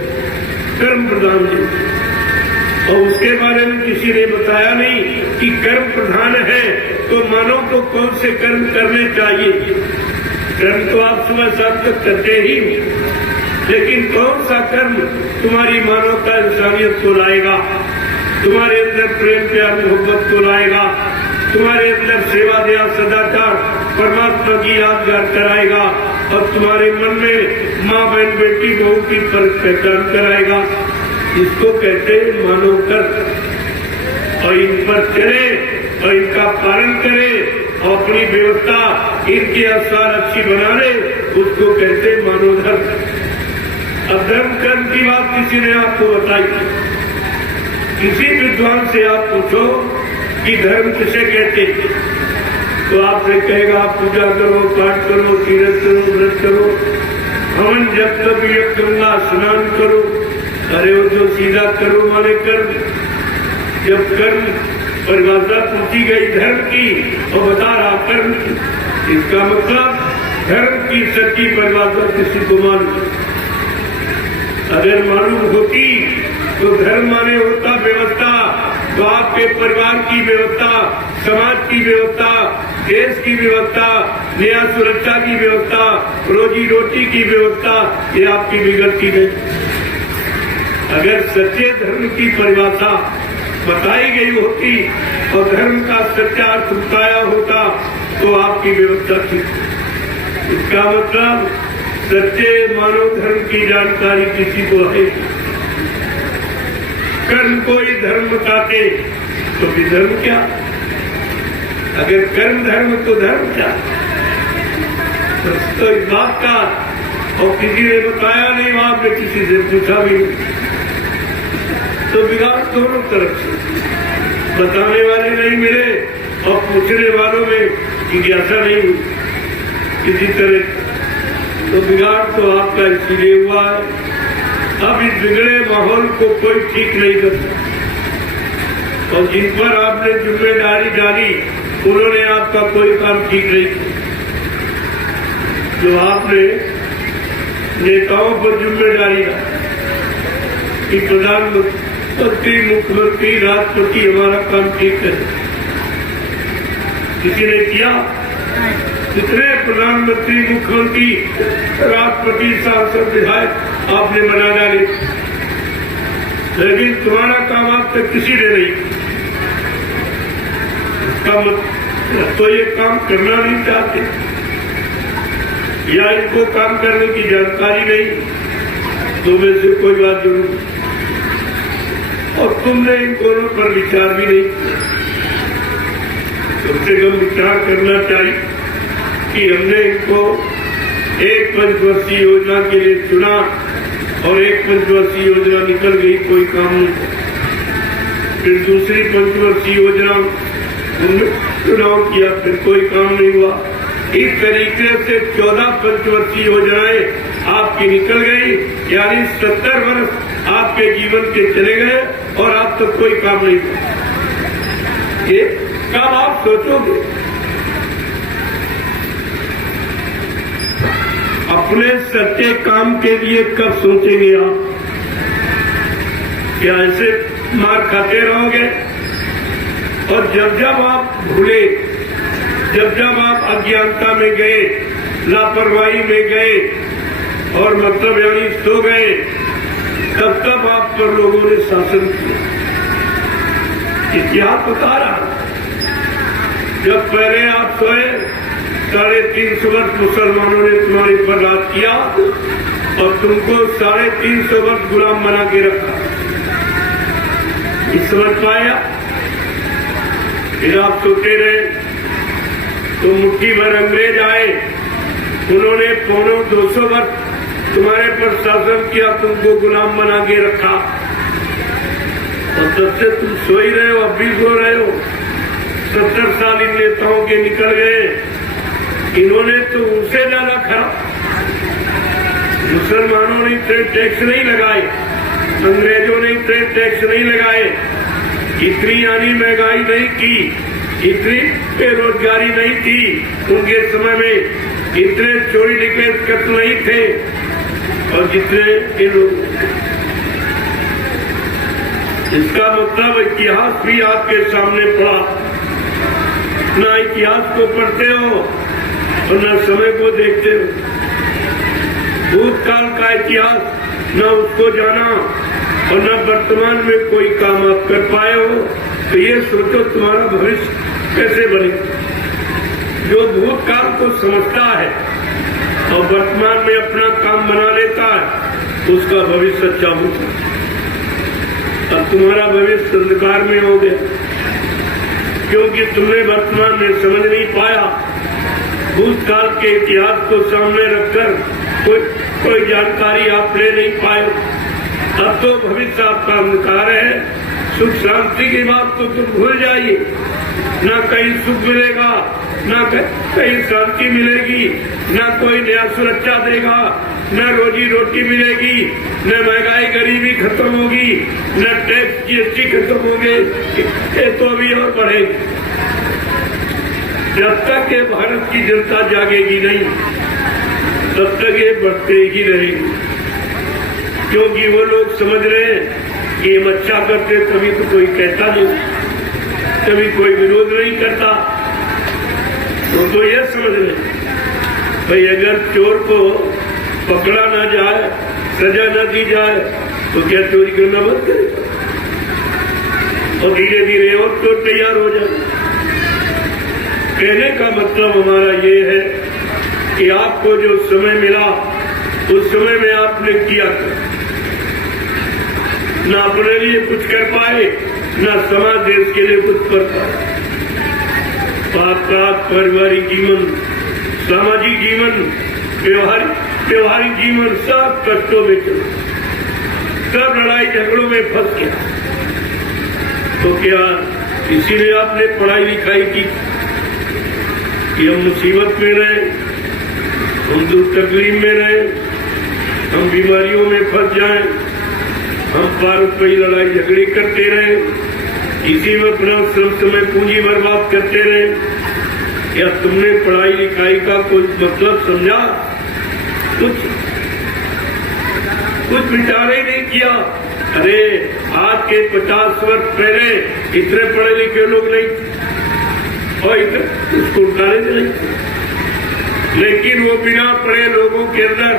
कर्म प्रधान देश। और उसके बारे में किसी ने बताया नहीं कि कर्म प्रधान है तो मानव को कौन से कर्म करने चाहिए। कर्म तो आप सुबह शाम तक करते ही, लेकिन कौन सा कर्म तुम्हारी मानवता इंसानियत को लाएगा, तुम्हारे अंदर प्रेम प्यार मोहब्बत को लाएगा, तुम्हारे अंदर सेवा दया सदाचार परमात्मा की यादगार कराएगा, और तुम्हारे मन में माँ बहन बेटी बहू की पहचान कराएगा। इसको कहते हैं मानव कर्म। और इन पर चले और इनका पालन करे और अपनी व्यवस्था इनके अनुसार अच्छी बना ले, उसको कहते हैं मानव धर्म। अब धर्म कर्म की बात किसी ने आपको बताई, किसी विद्वान से आप पूछो कि धर्म किसे कहते हैं, तो आपसे कहेगा पूजा करो, पाठ करो, तीर्थ करो, व्रत करो, हवन जब तक यज्ञ गंगा स्नान करो। अरे वो जो सीधा करो माने कर्म। जब कर्म परिभाषा पूछी गई धर्म की और बता रहा कर्म की, इसका मतलब धर्म की सच्ची परिभाषा किसी को मालूम। अगर मालूम होती तो धर्म माने होता व्यवस्था, तो आपके परिवार की व्यवस्था, समाज की व्यवस्था, देश की व्यवस्था, नया सुरक्षा की व्यवस्था, रोजी रोटी की व्यवस्था, ये आपकी बिगड़ती नहीं। अगर सच्चे धर्म की परिभाषा बताई गई होती और धर्म का सच्चा अर्थ बताया होता तो आपकी व्यवस्था थी। इसका मतलब सच्चे मानव धर्म की जानकारी किसी को है। कर्म को ही धर्म बताते तो फिर धर्म क्या? अगर कर्म धर्म तो धर्म क्या? तो इस बात का और किसी ने बताया नहीं, आपने किसी से पूछा भी नहीं, तो बिगाड़ दोनों तरफ से। बताने वाले नहीं मिले और पूछने वालों में जिज्ञासा नहीं हुई किसी तरह, तो बिगाड़ तो आपका इसीलिए हुआ है। अब इस बिगड़े माहौल को कोई ठीक नहीं कर सकता और जिन पर आपने जिम्मेदारी डाली उन्होंने आपका कोई काम ठीक नहीं किया। जो आपने नेताओं पर जिम्मेदारी डाली कि प्रधानमंत्री, मुख्यमंत्री, राष्ट्रपति हमारा काम ठीक करे, किसी ने किया? कितने प्रधानमंत्री, मुख्यमंत्री, राष्ट्रपति, सांसद, विधायक आपने बना डाले, लेकिन तुम्हारा काम आप तक किसी ने नहीं। तो ये काम करना नहीं चाहते या इनको काम करने की जानकारी नहीं, तो में से कोई बात जरूर। और तुमने इन दोनों पर विचार भी नहीं, कम से कम विचार करना चाहिए कि हमने इनको एक पंचवर्षीय योजना के लिए चुना और एक पंचवर्षीय योजना निकल गई, कोई काम नहीं। फिर दूसरी पंचवर्षीय योजना चुनाव किया, फिर कोई काम नहीं हुआ। इस तरीके से 14 पंचवर्षीय योजनाएं आपकी निकल गई, यानी 70 वर्ष आपके जीवन के चले गए और आप तक कोई काम नहीं हुआ। ये काम आप सोचोगे? अपने सच्चे काम के लिए कब सोचेंगे आप? क्या ऐसे मार खाते रहोगे? और जब जब आप भूले, जब जब आप अज्ञानता में गए, लापरवाही में गए और मतलब यानी सो गए, तब तब आप पर लोगों ने शासन किया। इतिहास बता रहा, जब पहले आप सोए 350 वर्ष मुसलमानों ने तुम्हारे पर राज किया और तुमको 350 वर्ष गुलाम बना के रखा। इस समझ पाया? फिर आप सोते रहे तो मुट्ठी भर अंग्रेज आए, उन्होंने 200 वर्ष तुम्हारे पर शासन किया, तुमको गुलाम बना के रखा और तब से तुम सो ही रहे हो, अब भी सो रहे हो। 70 साल इन नेताओं के निकल गए, इन्होंने तो उनसे ज्यादा खराब। मुसलमानों ने ट्रेड टैक्स नहीं लगाए, अंग्रेजों ने ट्रेड टैक्स नहीं लगाए, इतनी यानी महंगाई नहीं की, इतनी बेरोजगारी नहीं थी उनके समय में, इतने चोरी डकैत कत्ल नहीं थे और जितने इन लोग। इसका मतलब इतिहास भी आपके सामने पड़ा। ना इतिहास को पढ़ते हो और न समय को देखते हो। भूतकाल का इतिहास न उसको जाना और न वर्तमान में कोई काम आप कर पाए हो, तो ये सोचो तुम्हारा भविष्य कैसे बने। जो भूतकाल को समझता है और वर्तमान में अपना काम बना लेता है, उसका भविष्य अच्छा होता है। अब तुम्हारा भविष्य अंधकार में हो गया, क्योंकि तुमने वर्तमान में समझ नहीं पाया, भूतकाल के इतिहास को सामने रखकर कोई जानकारी आप ले नहीं पाए। अब तो भविष्य आपका अंधकार है। सुख शांति की बात तो तुम भूल जाइए, ना कहीं सुख मिलेगा, ना कहीं शांति मिलेगी, ना कोई नया सुरक्षा देगा, न रोजी रोटी मिलेगी, न महंगाई गरीबी खत्म होगी, न टैक्स जीएसटी खत्म होंगे, ये तो अभी और बढ़ेगी। जब तक ये भारत की जनता जागेगी नहीं, तब तक ये बढ़ते ही रहेगी, क्योंकि वो लोग समझ रहे हैं कि हम अच्छा करते तभी तो कोई कहता नहीं, कभी कोई विरोध नहीं करता। तो ये समझ रहे भाई, अगर चोर को पकड़ा ना जाए, सजा न दी जाए, तो क्या चोरी करना बंद करेगा? और धीरे धीरे और तो तैयार हो जाए। कहने का मतलब हमारा ये है कि आपको जो समय मिला, उस समय में आपने किया ना अपने लिए कुछ कर पाए, ना समाज देश के लिए कुछ कर पाए। आपका पारिवारिक जीवन, सामाजिक जीवन, व्यवहारिक जीवन सब कष्टों में चला, सब लड़ाई झगड़ों में फंस गया। तो क्या इसीलिए आपने पढ़ाई लिखाई की कि हम मुसीबत में रहे, हम दुख तकलीफ में रहे, हम बीमारियों में फंस जाएं, हम पारस्परिक लड़ाई झगड़े करते रहे, इसी में अपना श्रम समय पूंजी बर्बाद करते रहे? या तुमने पढ़ाई लिखाई का कोई मतलब समझा? कुछ विचार ही नहीं किया। अरे आज के 50 वर्ष पहले इतने पढ़े लिखे लोग नहीं, और इतने स्कूल कॉलेज नहीं, लेकिन वो बिना पढ़े लोगों के अंदर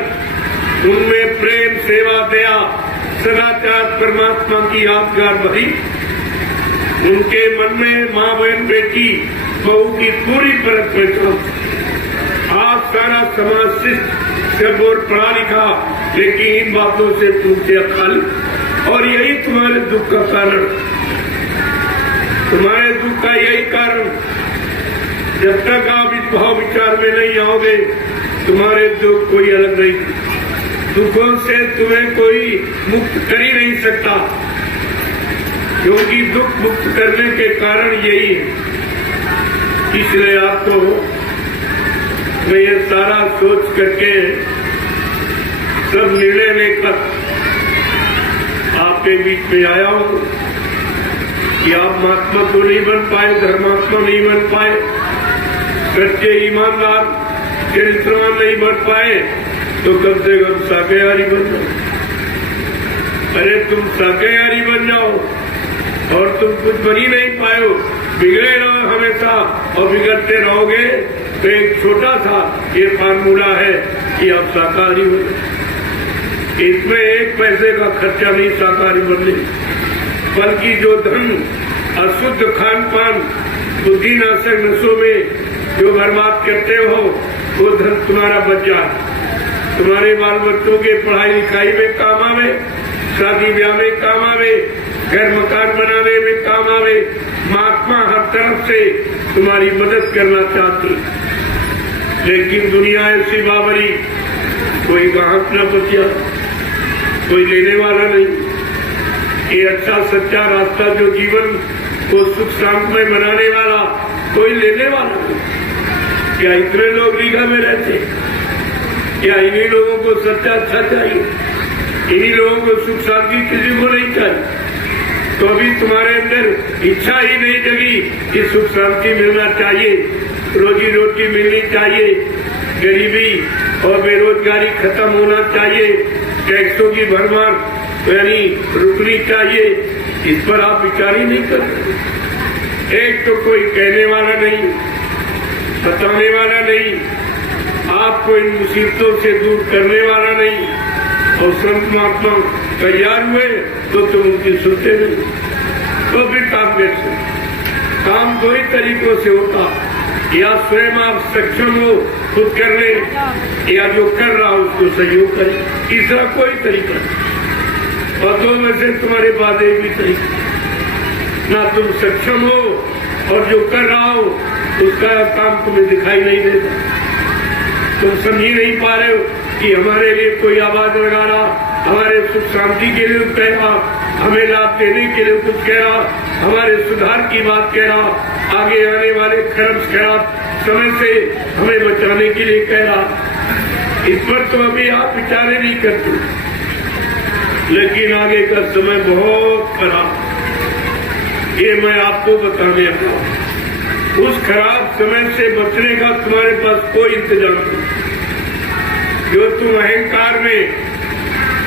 उनमें प्रेम, सेवा, दया, सदाचार, परमात्मा की यादगार भरी। उनके मन में माँ, बहन, बेटी, बहू की पूरी परत में। आज सारा समाज शिष्ट और पढ़ा लिखा, लेकिन इन बातों से पूछे खाली, और यही तुम्हारे दुख का कारण, तुम्हारे दुख का यही कारण। जब तक आप इस भाव विचार में नहीं आओगे, तुम्हारे दुख कोई अलग नहीं, दुखों से तुम्हें कोई मुक्त कर ही नहीं सकता, क्योंकि दुख मुक्त करने के कारण यही है। इसलिए आपको मैं ये सारा सोच करके सब निर्णय लेकर आपके बीच में आया हूं कि आप महात्मा तो नहीं बन पाए, धर्मात्मा नहीं बन पाए, सच्चे ईमानदार चरित्रवान नहीं बन पाए, तो कम से कम शाकाहारी बन जाओ। अरे तुम शाकाहारी बन जाओ, और तुम कुछ बन ही नहीं पाए हो, बिगड़े रहो हमेशा और बिगड़ते रहोगे, तो एक छोटा सा ये फार्मूला है कि आप शाकाहारी हो। इसमें एक पैसे का खर्चा नहीं शाकाहारी बनने, बल्कि जो धन अशुद्ध खान पान, बुद्धिनाशक नशों में जो बर्बाद करते हो, वो धन तुम्हारा बच जाए, तुम्हारे बाल बच्चों के पढ़ाई लिखाई में काम आवे, शादी ब्याह में काम आवे, घर मकान बनाने में काम आवे। महात्मा हर तरफ से तुम्हारी मदद करना चाहती, लेकिन दुनिया ऐसी बावरी, कोई ग्राहक न बचा, कोई लेने वाला नहीं। ये अच्छा सच्चा रास्ता जो जीवन को सुख शांतमय बनाने वाला, कोई लेने वाला नहीं। क्या इतने लोग रीगा में रहते? क्या इन्हीं लोगों को सच्चा अच्छा चाहिए? इन्हीं लोगों को सुख शांति किसी को नहीं चाहिए? तो अभी तुम्हारे अंदर इच्छा ही नहीं जगी कि सुख शांति मिलना चाहिए, रोजी रोटी मिलनी चाहिए, गरीबी और बेरोजगारी खत्म होना चाहिए, टैक्सों की भरमार यानी रुकनी चाहिए। इस पर आप विचार ही नहीं करते। एक तो कोई कहने वाला नहीं, बताने वाला नहीं, आपको इन मुसीबतों से दूर करने वाला नहीं, और संत महात्मा तैयार हुए तो तुम उनकी सुनते नहीं, तो फिर काम कैसे? काम दो ही तरीकों से होता, या स्वयं आप सक्षम हो खुद करने, या जो कर रहा हो उसको सहयोग करें, तीसरा कोई तरीका नहीं। और दो में से तुम्हारे पास एक भी तरीका, ना तुम सक्षम हो और जो कर रहा हो उसका काम तुम्हें दिखाई नहीं देता, तुम समझ ही नहीं पा रहे हो कि हमारे लिए कोई आवाज लगा रहा, हमारे सुख शांति के लिए कह रहा, हमें लाभ देने के लिए कुछ कह रहा, हमारे सुधार की बात कह रहा, आगे आने वाले खराब समय से हमें बचाने के लिए कह रहा। इस पर तो अभी आप विचार नहीं करते, लेकिन आगे का समय बहुत खराब, ये मैं आपको बताने आया हूं। उस खराब समय से बचने का तुम्हारे पास कोई इंतजाम नहीं। जो तुम अहंकार में,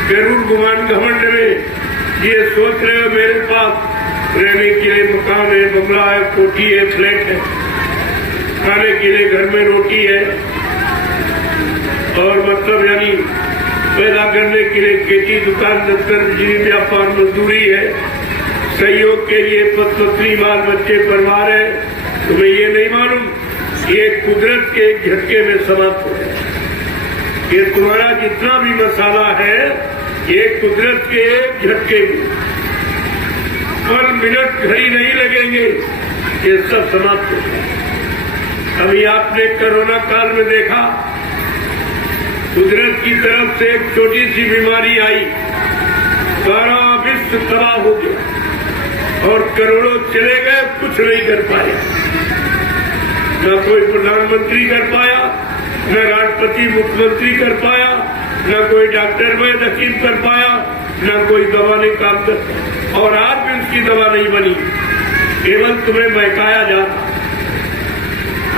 गरुड़ गुमान घमंड में ये सोच रहे हो मेरे पास रहने के लिए मकान है, बंगला है, कोठी है, फ्लैट है, खाने के लिए घर में रोटी है, और मतलब यानी पैदा करने के लिए खेती, दुकान, दफ्तर, बिजली, व्यापार, मजदूरी है, सहयोग के लिए पत्नी, बाल बच्चे, परिवार है, तुम्हें ये नहीं मालूम ये कुदरत के एक झटके में समाप्त हो जाए। ये तुम्हारा जितना भी मसाला है ये कुदरत के एक झटके में, पल मिनट घड़ी नहीं लगेंगे, ये सब समाप्त हो जाए। अभी आपने कोरोना काल में देखा कुदरत की तरफ से एक छोटी सी बीमारी आई, सारा विश्व तबाह हो गया और करोड़ों चले गए, कुछ नहीं कर पाया, न कोई प्रधानमंत्री कर पाया, न राष्ट्रपति मुख्यमंत्री कर पाया, न कोई डॉक्टर वैद्य हकीम कर पाया, न कोई दवा नहीं काम कर पाया, और आज भी उसकी दवा नहीं बनी, केवल तुम्हें बहकाया जाता।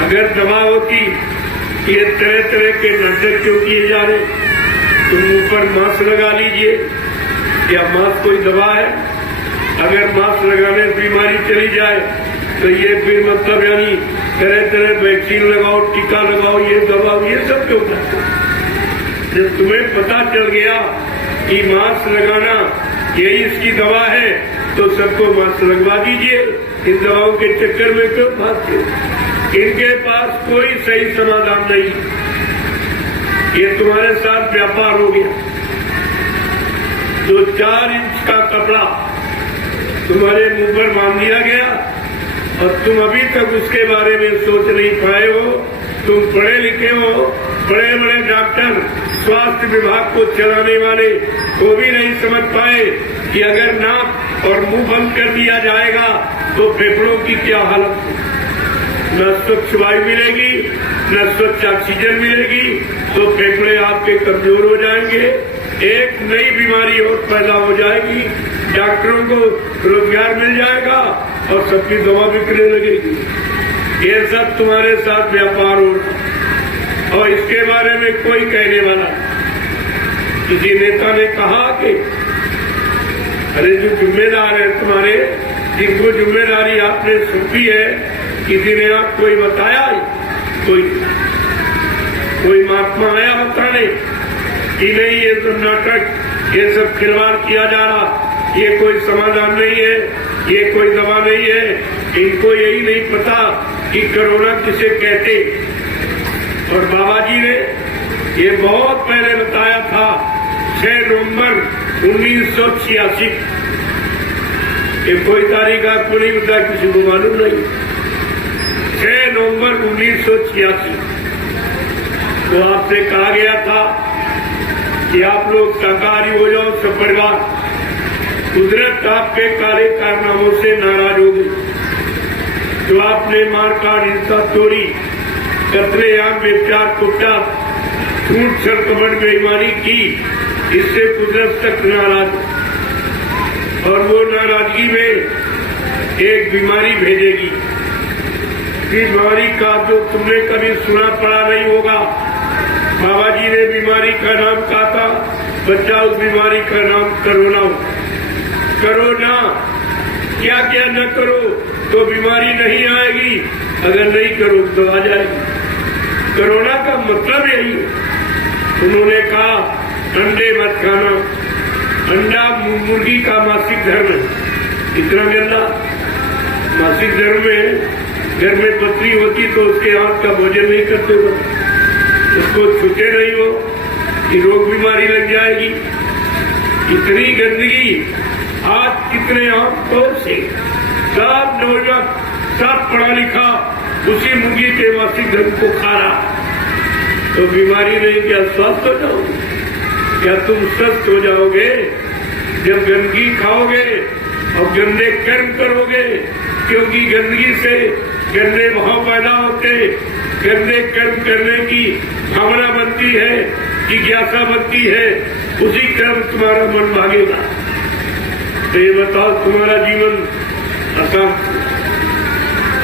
अगर दवा होती, ये तरह तरह के नाटक क्यों किए जा रहे, तुम मुंह पर मास्क लगा लीजिए, क्या मास्क कोई दवा है? अगर मास्क लगाने से बीमारी चली जाए तो ये फिर मतलब यानी तरह तरह वैक्सीन लगाओ, टीका लगाओ, ये दवा, ये सब क्यों करते? जब तुम्हें पता चल गया कि मास्क लगाना यही इसकी दवा है तो सबको मास्क लगवा दीजिए। इन दवाओं के चक्कर में क्यों भागते? इनके पास कोई सही समाधान नहीं, ये तुम्हारे साथ व्यापार हो गया। जो 4 इंच का कपड़ा तुम्हारे मुंह पर बांध दिया गया और तुम अभी तक उसके बारे में सोच नहीं पाए हो। तुम पढ़े लिखे हो, बड़े बड़े डॉक्टर, स्वास्थ्य विभाग को चलाने वाले वो भी नहीं समझ पाए कि अगर नाक और मुंह बंद कर दिया जाएगा तो फेफड़ों की क्या हालत, न स्वच्छ वायु मिलेगी, न स्वच्छ ऑक्सीजन मिलेगी, तो फेफड़े आपके कमजोर हो जाएंगे, एक नई बीमारी और पैदा हो जाएगी, डॉक्टरों को रोजगार मिल जाएगा और सबकी दवा बिकने लगेगी। ये सब तुम्हारे साथ व्यापार हो रहा और इसके बारे में कोई कहने वाला। किसी नेता ने कहा कि अरे जो जिम्मेदार है तुम्हारे, जिनको जिम्मेदारी आपने सौंपी है, किसी ने आप कोई बताया? कोई महात्मा आया बताने कि नहीं ये सब नाटक, ये सब खिलवाड़ किया जा रहा, ये कोई समाधान नहीं है, ये कोई दवा नहीं है। इनको यही नहीं पता कि कोरोना किसे कहते। और बाबा जी ने ये बहुत पहले बताया था, 6 नवंबर 1986, ये कोई तारीख आपको नहीं पता, किसी को मालूम नहीं। 6 नवंबर 1986 तो आपसे कहा गया था कि आप लोग शाकाहारी हो जाओ, सब परिवार। कुदरत आपके कार्य कारनामों से नाराज हो गई। जो आपने मारकाट, हिंसा, चोरी, कत्लेआम, व्यभिचार, कुत्ता, झूठ, छल, कपट, बेईमानी की, इससे कुदरत तक नाराज, और वो नाराजगी में एक बीमारी भेजेगी। बीमारी का जो तुमने कभी सुना पड़ा नहीं होगा। बाबा जी ने बीमारी का नाम कहा था, बच्चा उस बीमारी का नाम कोरोना। कोरोना क्या क्या न करो तो बीमारी नहीं आएगी, अगर नहीं करो तो आ जाएगी। कोरोना का मतलब यही है। उन्होंने कहा अंडे मत खाना, अंडा मुर्गी का मासिक धर्म है। इतना गंदा मासिक धर्म में घर में पत्नी होती तो उसके हाथ का भोजन नहीं करते हो, उसको छूते नहीं हो कि रोग बीमारी लग जाएगी। इतनी गंदगी। आज कितने आमतौर से सब नौजवान, सब पढ़ा लिखा उसी मुर्गी के मासिक धर्म को खा रहा, तो बीमारी नहीं, क्या स्वस्थ हो जाओगे? क्या तुम स्वस्थ हो जाओगे जब गंदगी खाओगे और गंदे कर्म करोगे? क्योंकि गंदगी से गंदे भाव पैदा होते, गंदे कर्म करने की भावना बनती है, जिज्ञासा बनती है, उसी कर्म तुम्हारा मन भागेगा। तो ये बताओ, तुम्हारा जीवन अशांत।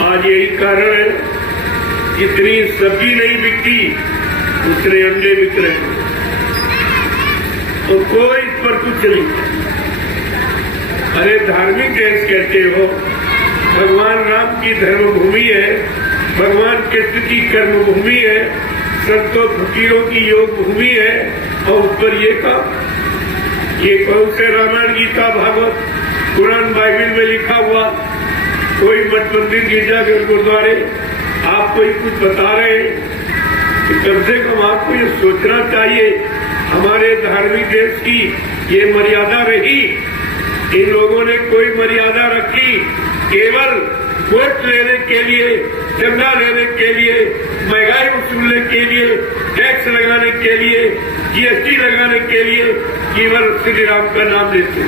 आज यही कारण है, जितनी सब्जी नहीं बिकती उतने अंडे बिक रहे हैं, तो कोई इस पर कुछ नहीं। अरे धार्मिक देश कहते हो, भगवान राम की धर्म भूमि है, भगवान कृष्ण की कर्म भूमि है, संतों फकीरों की योग भूमि है, और उस पर ये कौन से रामायण गीता भागवत कुरान बाइबल में लिखा हुआ कोई मठ मंदिर गिरजाघर गुरुद्वारे आपको ही कुछ बता रहे हैं? कम से कम आपको ये सोचना चाहिए, हमारे धार्मिक देश की ये मर्यादा रही, इन लोगों ने कोई मर्यादा रखी, केवल वोट लेने के लिए, चंदा लेने के लिए, महंगाई वसूलने के लिए, टैक्स लगाने के लिए, जीएसटी लगाने के लिए केवल श्री राम का नाम लेते,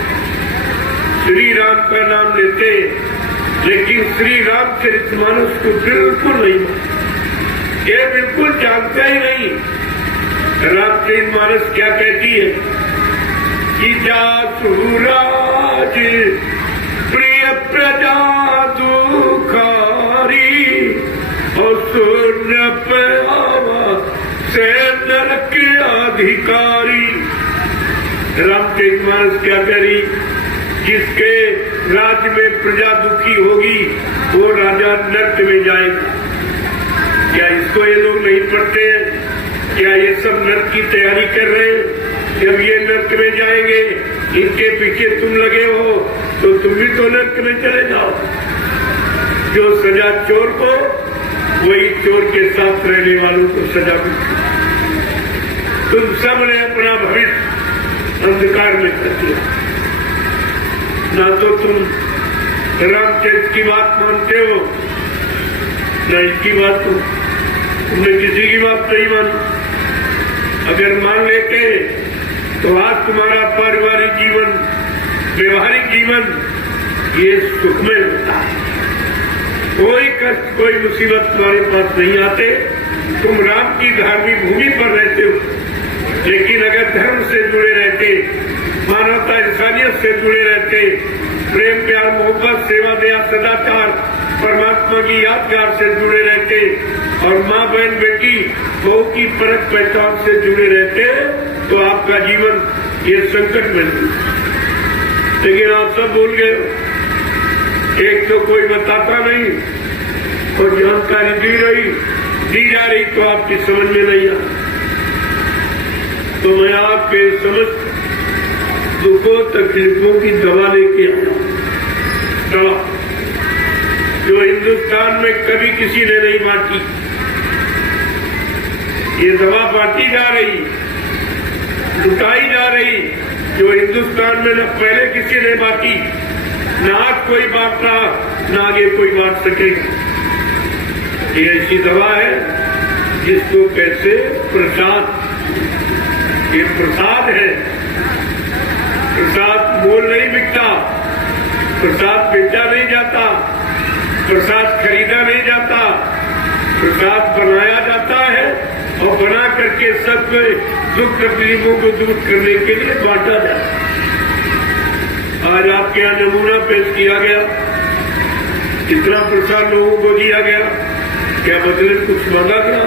श्री राम का नाम लेते, लेकिन श्री रामचरितमानस को बिल्कुल नहीं, ये बिल्कुल जानता ही नहीं। रामचरितमानस क्या कहती है कि जासुराज प्रिय प्रजा दुखारी और सूर्य पावा से नरक अधिकारी। रामचरितमानस क्या करी? जिसके राज्य में प्रजा दुखी होगी वो राजा नरक में जाएगा। क्या इसको ये लोग नहीं पढ़ते हैं? क्या ये सब नरक की तैयारी कर रहे हैं? जब ये नरक में जाएंगे, इनके पीछे तुम लगे हो, तो तुम भी तो नरक में चले जाओ। जो सजा चोर को, वही चोर के साथ रहने वालों को सजा मिलती। तुम सब ने अपना भविष्य अंधकार में कर दिया। ना तो तुम रामचरित की बात मानते हो, न इसकी बात को, तुमने किसी की बात नहीं मानी। अगर मान लेते तो आज तुम्हारा पारिवारिक जीवन, व्यवहारिक जीवन ये सुखमय होता है, कोई कष्ट, कोई मुसीबत तुम्हारे पास नहीं आते। तुम राम की धार्मिक भूमि पर रहते हो, लेकिन अगर धर्म से जुड़े रहते, मानवता इंसानियत से जुड़े रहते, प्रेम प्यार मोहब्बत सेवा दया सदाचार परमात्मा की यादगार से जुड़े रहते, और माँ बहन बेटी बहू की परख पहचान से जुड़े रहते, तो आपका जीवन ये संकट में नहीं। लेकिन आप सब भूल गए। एक तो कोई बताता नहीं, और जानकारी दी जा रही तो आपकी समझ में नहीं आ। तो मैं आपके समस्त दुखों तकलीफों की दवा लेके आया, दवा जो हिंदुस्तान में कभी किसी ने नहीं बांटी। ये दवा बांटी जा रही, लुटाई जा रही, जो हिंदुस्तान में न पहले किसी ने बांटी, न आज कोई बांट रहा, न आगे कोई बांट सकेगा। ये ऐसी दवा है जिसको कैसे प्रसाद, ये प्रसाद है। प्रसाद मोल नहीं बिकता, प्रसाद बेचा नहीं जाता, प्रसाद खरीदा नहीं जाता, प्रसाद बनाया जाता है, और बना करके सब दुख तकलीफों को दूर करने के लिए बांटा जाता है। आज आपके यहाँ नमूना पेश किया गया, कितना प्रसाद लोगों को दिया गया, क्या बदले कुछ मांगा गया?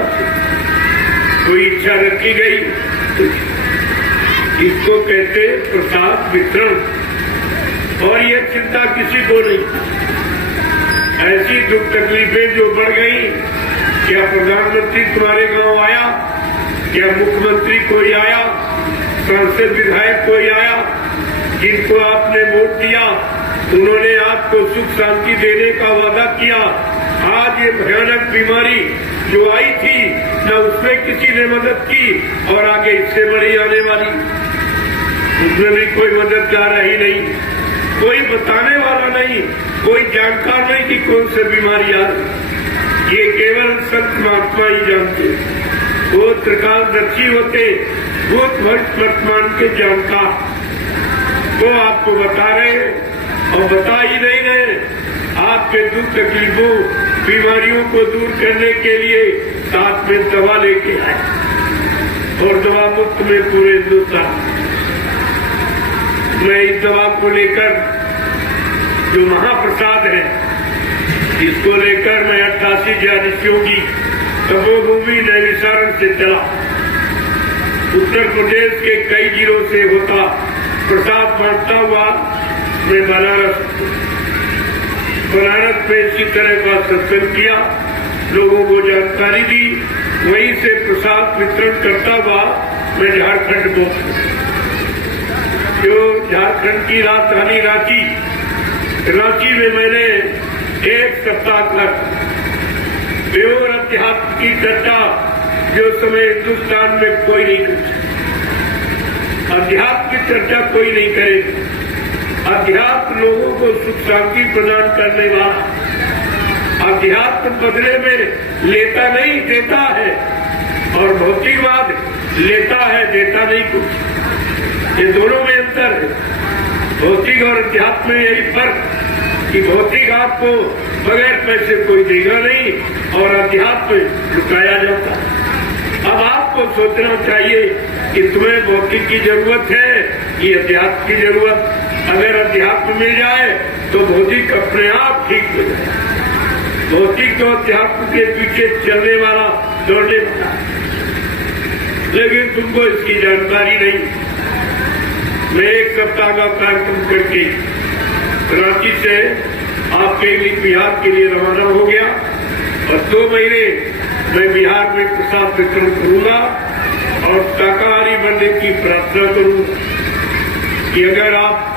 कोई इच्छा रखी गई? इसको कहते प्रसाद वितरण, और ये चिंता किसी को नहीं। ऐसी दुख तकलीफें जो बढ़ गई, क्या प्रधानमंत्री तुम्हारे गांव आया? क्या मुख्यमंत्री कोई आया? सांसद विधायक कोई आया? जिनको आपने वोट दिया, उन्होंने आपको सुख शांति देने का वादा किया, आज ये भयानक बीमारी जो आई थी न उसमें किसी ने मदद की और आगे इससे बड़ी आने वाली उसमें भी कोई मददगार ही नहीं, कोई बताने वाला नहीं, कोई जानकार नहीं कि कौन सी बीमारी आ रही। ये केवल संत महात्मा ही जानते, वो त्रिकालदर्शी होते, भूत भविष्य वर्तमान के जानकार, वो आपको बता रहे हैं और बता ही नहीं रहे। आपके दुख तकलीफों बीमारियों को दूर करने के लिए साथ में दवा लेके आए और दवा मुफ्त में पूरे हिंदुस्तान। मैं इस दवा को लेकर जो महाप्रसाद है इसको लेकर मैं 88 ज्यादतियों की तपोभूमि नैमिषारण्य से चला, उत्तर प्रदेश के कई जिलों से होता प्रसाद बांटता हुआ मैं बनारस में इसी तरह का सत्संग किया, लोगों को जानकारी दी, वहीं से प्रसाद वितरण करता हुआ मैं झारखंड पहुंचा। जो झारखंड की राजधानी रांची में मैंने एक सप्ताह तक प्योर अध्यात्म की चर्चा जो समय हिंदुस्तान में कोई नहीं करता, अध्यात्म की चर्चा कोई नहीं करे। अध्यात्म लोगों को सुख शांति प्रदान करने वाला, अध्यात्म बदले में लेता नहीं देता है, और भौतिकवाद लेता है देता नहीं कुछ। ये दोनों में अंतर है, भौतिक और अध्यात्म में यही फर्क कि भौतिक आपको बगैर पैसे कोई देगा नहीं और अध्यात्म लुटाया जाता है। अब आपको सोचना चाहिए कि तुम्हें भौतिक की जरूरत है कि अध्यात्म की जरूरत। अगर अध्यात्म मिल जाए तो भौतिक अपने आप ठीक हो जाए। भौतिक तो अध्यात्म के पीछे चलने वाला दौड़ने वाला, लेकिन तुमको इसकी जानकारी नहीं। मैं एक सप्ताह का कार्यक्रम करके रांची से आपके लिए बिहार के लिए रवाना हो गया और 2 महीने मैं बिहार में प्रसाद वितरण करूंगा और शाकाहारी बनने की प्रार्थना करूंगा कि अगर आप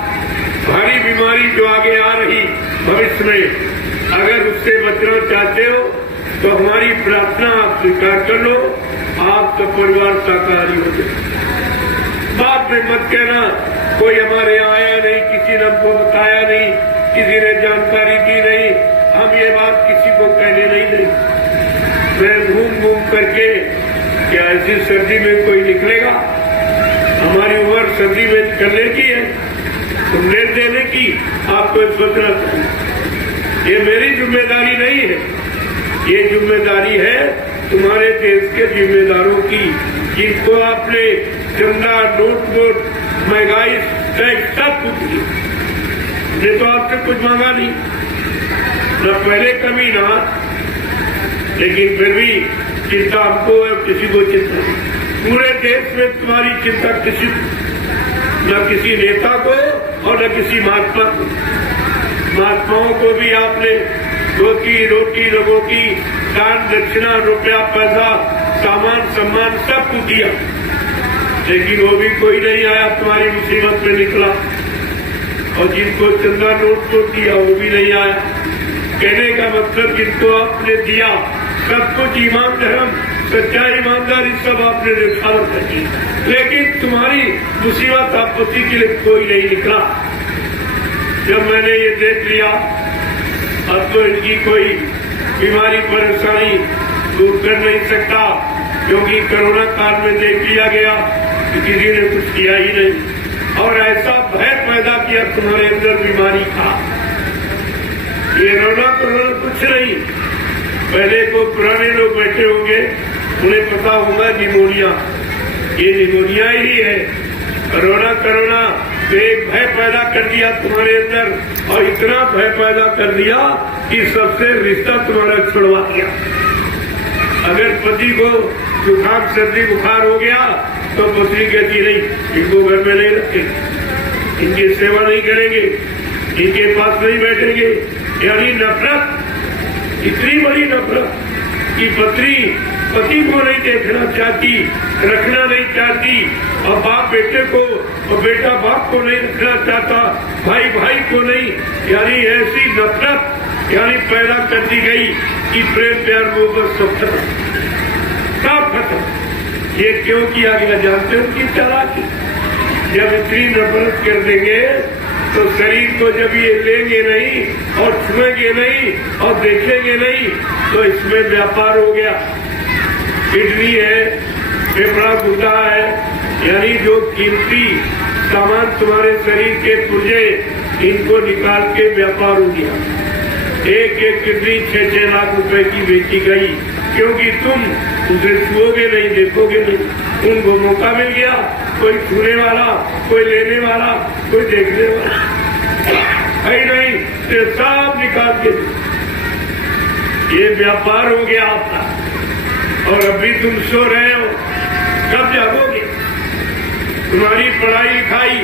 भारी बीमारी जो आगे आ रही भविष्य में, अगर उससे बचना चाहते हो तो हमारी प्रार्थना आप स्वीकार कर लो, आपका परिवार शाकाहारी हो जाए। बाद में मत कहना कोई हमारे यहाँ आया नहीं, किसी ने हमको बताया नहीं, किसी ने जानकारी दी नहीं। हम ये बात किसी को कहने नहीं देंगे। मैं घूम करके क्या ऐसी सर्दी में कोई निकलेगा? हमारी उम्र सर्दी में निकलने की है, तुमने देने की आपको सोचना चाहिए। ये मेरी जिम्मेदारी नहीं है, ये जिम्मेदारी है तुम्हारे देश के जिम्मेदारों की, जिनको आपने चंदा नोट महंगाई टैक्स सब कुछ दिया। ये तो आपसे कुछ मांगा नहीं, न पहले कभी ना, लेकिन फिर भी चिंता हमको है, किसी को चिंता नहीं। पूरे देश में तुम्हारी चिंता किसी न किसी नेता को और न किसी महात्मा को। महात्माओं को भी आपने रोटी लोगों की दान दक्षिणा रुपया पैसा सामान सम्मान सब कुछ दिया, लेकिन वो भी कोई नहीं आया, तुम्हारी मुसीबत में निकला। और जिनको चंदा नोट तो दिया वो भी नहीं आया। कहने का मतलब जिनको आपने दिया सब कुछ ईमान धर्म सच्चा ईमानदारी सब आपने दिखावट की, लेकिन तुम्हारी मुसीबत आपत्ति के लिए कोई नहीं निकला। जब मैंने ये देख लिया अब तो इनकी कोई बीमारी परेशानी दूर कर नहीं सकता, क्योंकि कोरोना काल में देख लिया गया कि किसी ने कुछ किया ही नहीं और ऐसा भय पैदा किया तुम्हारे अंदर बीमारी का। ये रोना कुछ नहीं। पहले को पुराने लोग बैठे होंगे, उन्हें पता होगा निमोनिया, ये निमोनिया ही है। कोरोना एक भय पैदा कर दिया तुम्हारे अंदर और इतना भय पैदा कर दिया कि सबसे रिश्ता तुम्हारा छुड़वा दिया। अगर पति को जुकाम सर्दी बुखार हो गया तो पत्नी कहती नहीं, इनको घर में नहीं रखेंगे, इनकी सेवा नहीं करेंगे, इनके पास नहीं बैठेंगे। यानी नफरत, इतनी बड़ी नफरत कि पत्नी पति को नहीं देखना चाहती, रखना नहीं चाहती, और बाप बेटे को और बेटा बाप को नहीं रखना चाहता, भाई भाई को नहीं। यानी ऐसी नफरत यानी पैदा कर दी गई कि प्रेम प्यार मोहब्बत सब खत्म, सब खत्म। ये क्यों किया गया जानते हो? कि चालाकी। जब इतनी नफरत कर देंगे तो शरीर को जब ये लेंगे नहीं और छुएंगे नहीं और देखेंगे नहीं तो इसमें व्यापार हो गया। किडनी है, फेफड़ा गुदा है, यानी जो कीमती सामान तुम्हारे शरीर के पुर्जे, इनको निकाल के व्यापार हो गया। एक एक किडनी 6-6 लाख रुपए की बेची गई, क्योंकि तुम उसे छुओगे नहीं, देखोगे नहीं। उनको मौका मिल गया, कोई छूने वाला, कोई लेने वाला, कोई देखने वाला है नहीं, तो सब निकाल के ये व्यापार हो गया आपका। और अभी तुम सो रहे हो, कब जागोगे? तुम्हारी पढ़ाई लिखाई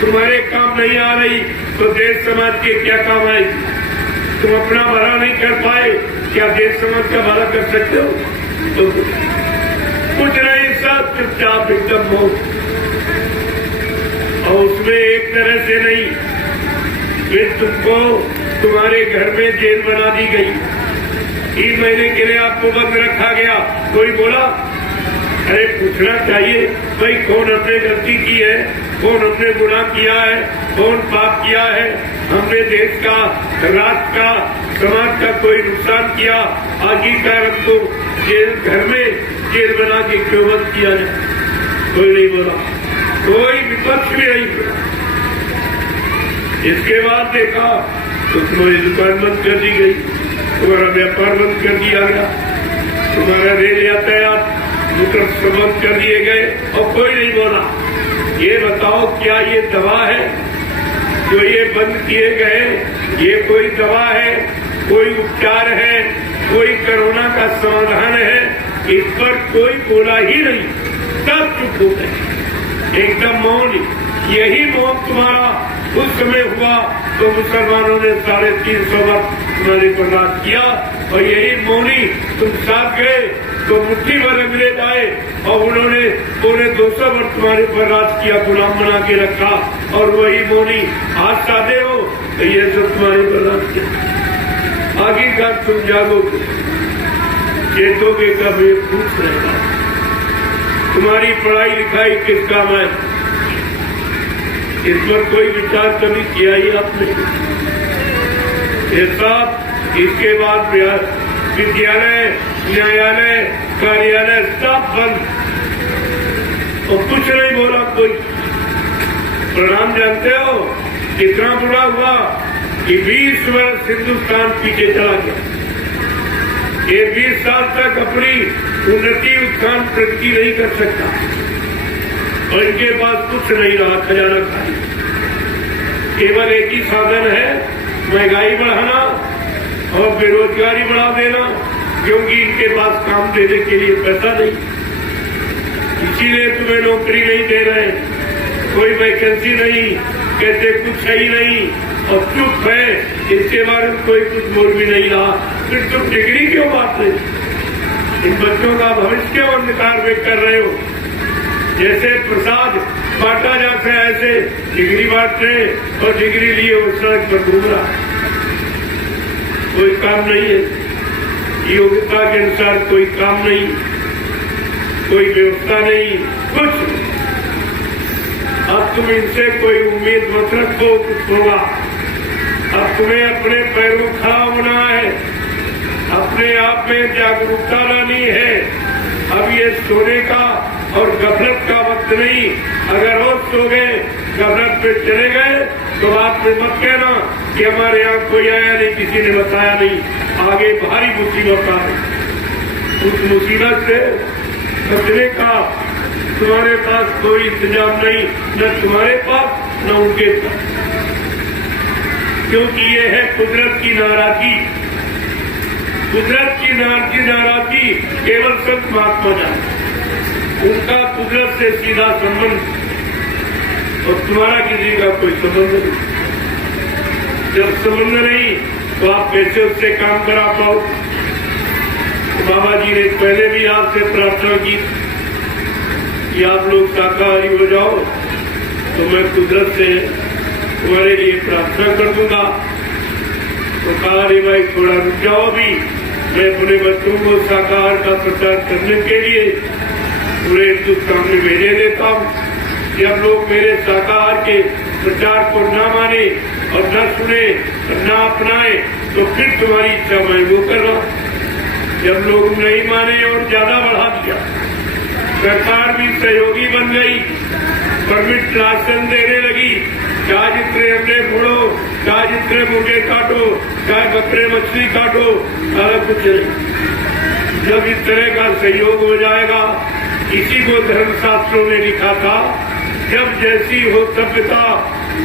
तुम्हारे काम नहीं आ रही तो देश समाज के क्या काम आएगी? तुम अपना भला नहीं कर पाए, क्या देश समाज का भला कर सकते हो? तो कुछ नहीं, सब चुपचाप एकदम मौत। और उसमें एक तरह से नहीं, फिर तुमको तुम्हारे घर में जेल बना दी गई। 3 महीने के लिए आपको बंद रखा गया। कोई बोला? अरे पूछना चाहिए भाई, कौन हमने गलती की है, कौन हमने गुनाह किया है, कौन पाप किया है, हमने देश का, राष्ट्र का, समाज का कोई नुकसान किया, आखिरकार हमको जेल, घर में जेल बना के क्यों बंद किया जाए? कोई नहीं बोला, कोई विपक्ष भी नहीं बोला। इसके बाद देखा तो तुम्हारी दुकान बंद कर दी गई, तुम्हारा व्यापार बंद कर दिया गया, तुम्हारा रेल यातायात मोटर बंद कर दिए गए और कोई नहीं बोला। ये बताओ, क्या ये दवा है जो ये बंद किए गए? ये कोई दवा है, कोई उपचार है, कोई कोरोना का समाधान है? इस पर कोई बोला ही नहीं, सब चुप हो गए, एकदम मौन। यही मौन तुम्हारा उस समय हुआ तो मुसलमानों ने 350 वर्ष तुम्हारे पर राज किया, और यही मौनी तुम साथ गए तो मुट्ठी भर अंग्रेज आए और उन्होंने पूरे 200 वर्ष तुम्हारे पर राज किया, गुलाम बना के रखा, और वही मौनी आज साधे हो तो ये सब तुम्हारे पर राज किया। आखिरकार तुम जागोगे, चेतोगे कब? ये पूछ रहेगा तुम्हारी पढ़ाई लिखाई किस काम है? इस पर कोई विचार कभी किया ही आपने? ये सब इसके बाद विद्यालय, न्यायालय, कार्यालय सब बंद, और कुछ नहीं बोला कोई। परिणाम जानते हो कितना बुरा हुआ कि 20 वर्ष हिंदुस्तान पीछे चला गया। ये 20 साल तक अपनी उन्नति, उत्थान, प्रगति नहीं कर सकता, और इनके पास कुछ नहीं रहा, खजाना खाली। केवल एक ही साधन है, महंगाई बढ़ाना और बेरोजगारी बढ़ा देना, क्योंकि इनके पास काम देने के लिए पैसा नहीं, इसीलिए तुम्हें नौकरी नहीं दे रहे, कोई वैकेंसी नहीं, कहते कुछ सही नहीं, और चुप है, इसके बारे में कोई कुछ बोल भी नहीं रहा। फिर तुम डिग्री क्यों बांट रहे? इन बच्चों का भविष्य क्यों अंधकार में कर रहे हो? जैसे प्रसाद बांटा जाता है ऐसे डिग्री बांट रहे, और डिग्री लिए वो सड़क पर घूम रहा, कोई काम नहीं है, योग्यता के अनुसार कोई काम नहीं, कोई व्यवस्था नहीं, कुछ। अब तुम इनसे कोई उम्मीद मत रखो कुछ होगा। अब तुम्हें अपने पैरों खड़ा होना है, अपने आप में जागरूकता लानी है। अब ये सोने का और गफलत का वक्त नहीं। अगर और सो गए, गफलत पे चले गए तो बात में मत कहना कि हमारे यहाँ कोई आया नहीं, किसी ने बताया नहीं। आगे भारी मुसीबत आ रही, उस मुसीबत से बचने का तुम्हारे पास कोई इंतजाम नहीं, न तुम्हारे पास न उनके पास, क्योंकि ये है कुदरत की नाराजगी। कुदरत की नाराजगी केवल संत महात्मा जाने, उनका कुदरत से सीधा संबंध, और तुम्हारा किसी का कोई संबंध नहीं। जब संबंध नहीं तो आप कैसे उससे काम करा पाओ? तो बाबा जी ने पहले भी आपसे प्रार्थना की कि आप लोग शाकाहारी हो जाओ तो मैं कुदरत से तुम्हारे लिए प्रार्थना कर दूंगा। तो कहा रे भाई थोड़ा रुक जाओ भी, मैं अपने बच्चों को साकार का प्रचार करने के लिए पूरे हिंदुस्तान में भेजे देता हूँ। जब लोग मेरे साकार के प्रचार को न माने और न सुने और न अपनाए तो फिर तुम्हारी इच्छा मैं वो कर रहा हूँ। जब लोग नहीं माने और ज्यादा बढ़ा दिया, सरकार भी सहयोगी बन गई, परमिट लाइसेंस देने लगी, चाहे जितने अंडे फोड़ो, चाहे जितने मुर्गे काटो, चाहे बकरे मछली काटो, सारा कुछ नहीं। जब इस तरह का सहयोग हो जाएगा, इसी को धर्मशास्त्रों ने लिखा था, जब जैसी हो सभ्यता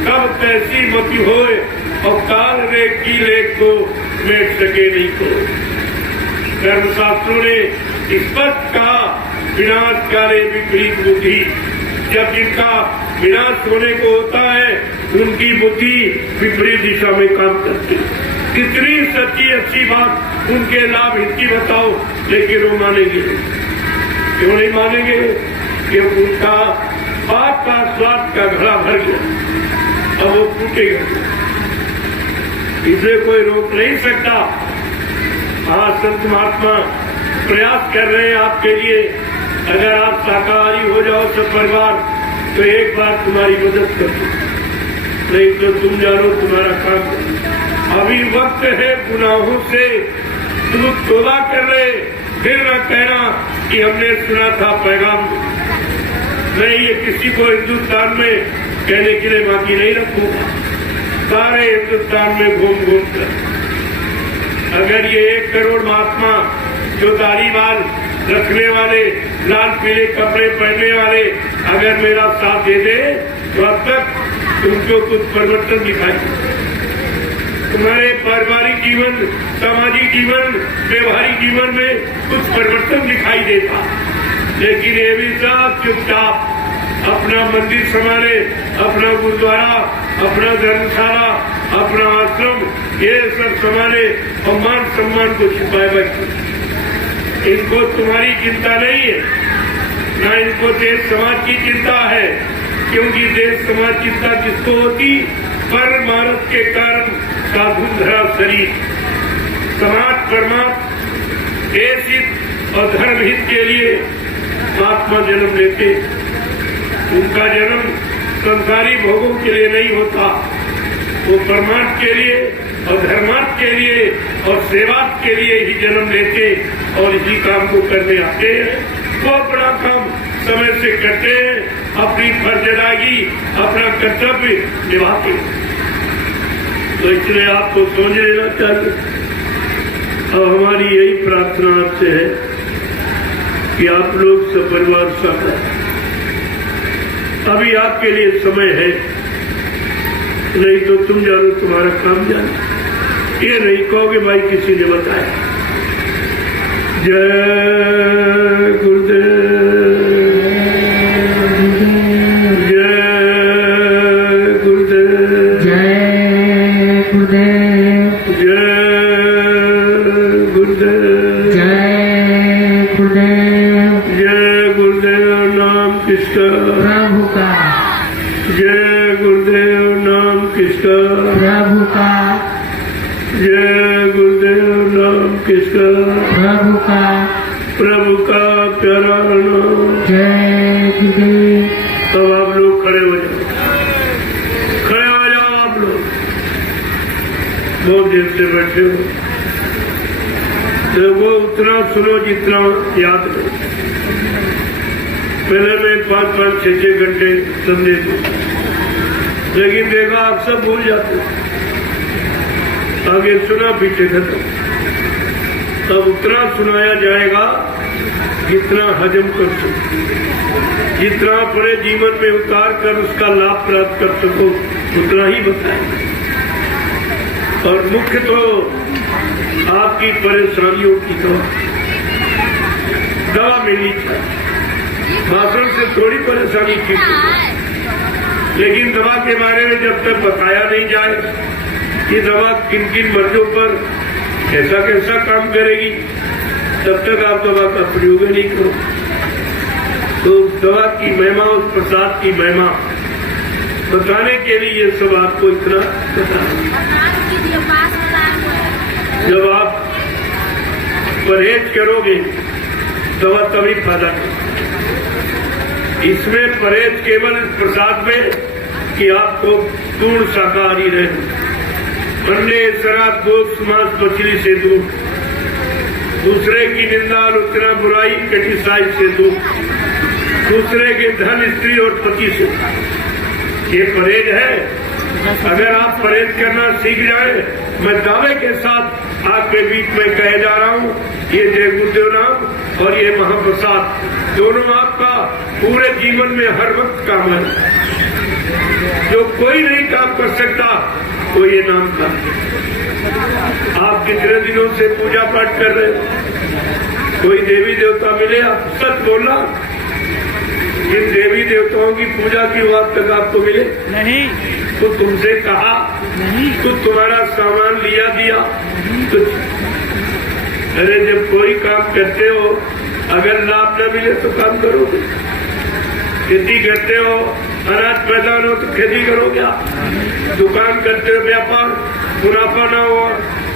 कब तैसी मति होए, और काल रेख की लेख को मेट सके नहीं को। धर्मशास्त्रों ने स्पष्ट कहा, विनाश काले विपरीत बुद्धि। जब जिनका विनाश होने को होता है उनकी बुद्धि विपरीत दिशा में काम करती। कितनी सच्ची अच्छी बात उनके लाभ हित की बताओ, लेकिन वो मानेंगे क्यों नहीं मानेंगे? क्योंकि उनका पाप का स्वाद का घड़ा भर गया, अब वो फूटेगा, इसे कोई रोक नहीं सकता। आज संत महात्मा प्रयास कर रहे हैं आपके लिए, अगर आप शाकाहारी हो जाओ सब परिवार तो एक बार तुम्हारी मदद कर दो, नहीं तो तुम जानो तुम्हारा काम करो। अभी वक्त है गुनाहों से तुम तौबा कर ले, फिर न कहना कि हमने सुना था पैगाम। मैं ये किसी को हिंदुस्तान में कहने के लिए बाकी नहीं रखूंगा, सारे हिंदुस्तान में घूम घूम कर। अगर ये 1 करोड़ महात्मा जो दाढ़ी बाल रखने वाले, लाल पीले कपड़े पहनने वाले अगर मेरा साथ दे दे तो अब तक तुमको कुछ परिवर्तन दिखाई, तुम्हारे पारिवारिक जीवन, सामाजिक जीवन, व्यवहारिक जीवन में कुछ परिवर्तन दिखाई देता। लेकिन ये भी सब चुपचाप अपना मंदिर संभाले, अपना गुरुद्वारा, अपना धर्मशाला, अपना आश्रम, ये सब संभाले और मान सम्मान को छुपाए बैठे। इनको तुम्हारी चिंता नहीं है, न इनको देश समाज की चिंता है, क्योंकि देश समाज चिंता किसको होती? परमार्थ के कारण साधु धरा शरीर। समाज परमार्थ देश हित और धर्म हित के लिए महात्मा जन्म लेते। उनका जन्म संसारी भोगों के लिए नहीं होता, वो परमार्थ के लिए और धर्मार्थ के लिए और सेवार्थ के लिए ही जन्म लेते और इसी काम को करने आते हैं। वो अपना काम समय से करते हैं, अपनी फर्ज अदायगी, अपना कर्तव्य निभाते। तो इसलिए आपको सोच लेना चाहिए। अब हमारी यही प्रार्थना आपसे है कि आप लोग सपरिवार साथ, अभी आपके लिए समय है, नहीं तो तुम जानो तुम्हारा काम जानो। ये नहीं कहोगे भाई किसी ने बताया। जय गुरुदेव, जय गुरुदेव, जय गुरुदेव, जय गुरुदेव, जय गुरुदेव। जय गुरुदेव। नाम किसका? प्रभु का। जय गुरुदेव। नाम किसका? प्रभु का। जय गुरुदेव। नाम किसका? प्रभु का। प्रभु का प्यारा नाम। जय गुरुदेव। तब आप लोग खड़े हो जाओ, खड़े हो जाओ आप लोग। बहुत देर से बैठे हो, तो वो उतना सुनो जितना याद हो। पहले मैं 5-5, 6-6 घंटे संदेश दूँ, लेकिन देखा आप सब भूल जाते। आगे सुना, पीछे खत्म। तब उतना सुनाया जाएगा जितना हजम कर सको, जितना अपने जीवन में उतार कर उसका लाभ प्राप्त कर सको, उतना ही बताएंगे। और मुख्य तो आपकी परेशानियों की दवा मिलनी चाहिए। भाषण से थोड़ी परेशानी ठीक होती, लेकिन दवा के बारे में जब तक बताया नहीं जाए कि दवा किन किन मर्जों पर कैसा कैसा काम करेगी, तब तक आप दवा का प्रयोग नहीं करो। तो दवा की महिमा, उस प्रसाद की महिमा बताने के लिए ये सब आपको इतना बता परहेज करोगे तो वह तभी फायदा करेगा। इसमें परहेज केवल इस प्रसाद में कि आपको पूर्ण शाकाहारी रहे, अन्य शराब दोस्त मांस मछली से दूर, दूसरे की निंदा आलोचना बुराई कटिसाई से दूर, दूसरे के धन स्त्री और पति से, ये परहेज है। अगर आप परहेज करना सीख जाए, मैं दावे के साथ आपके बीच में कहे जा रहा हूँ, ये जय गुरुदेव नाम और ये महाप्रसाद दोनों आपका पूरे जीवन में हर वक्त काम है। जो कोई नहीं काम कर सकता वो ये नाम का। आप कितने दिनों से पूजा पाठ कर रहे हो, कोई देवी देवता मिले, आप सच बोलना, इन देवी देवताओं की पूजा की बात तक आपको मिले नहीं, तो तुमसे कहा नहीं, तो तुम्हारा सामान लिया दिया तो, अरे जब कोई काम करते हो अगर लाभ न मिले तो काम करोगे, खेती करते हो अनाज पैदा न हो तो खेती करो क्या, दुकान करते हो व्यापार मुनाफा ना हो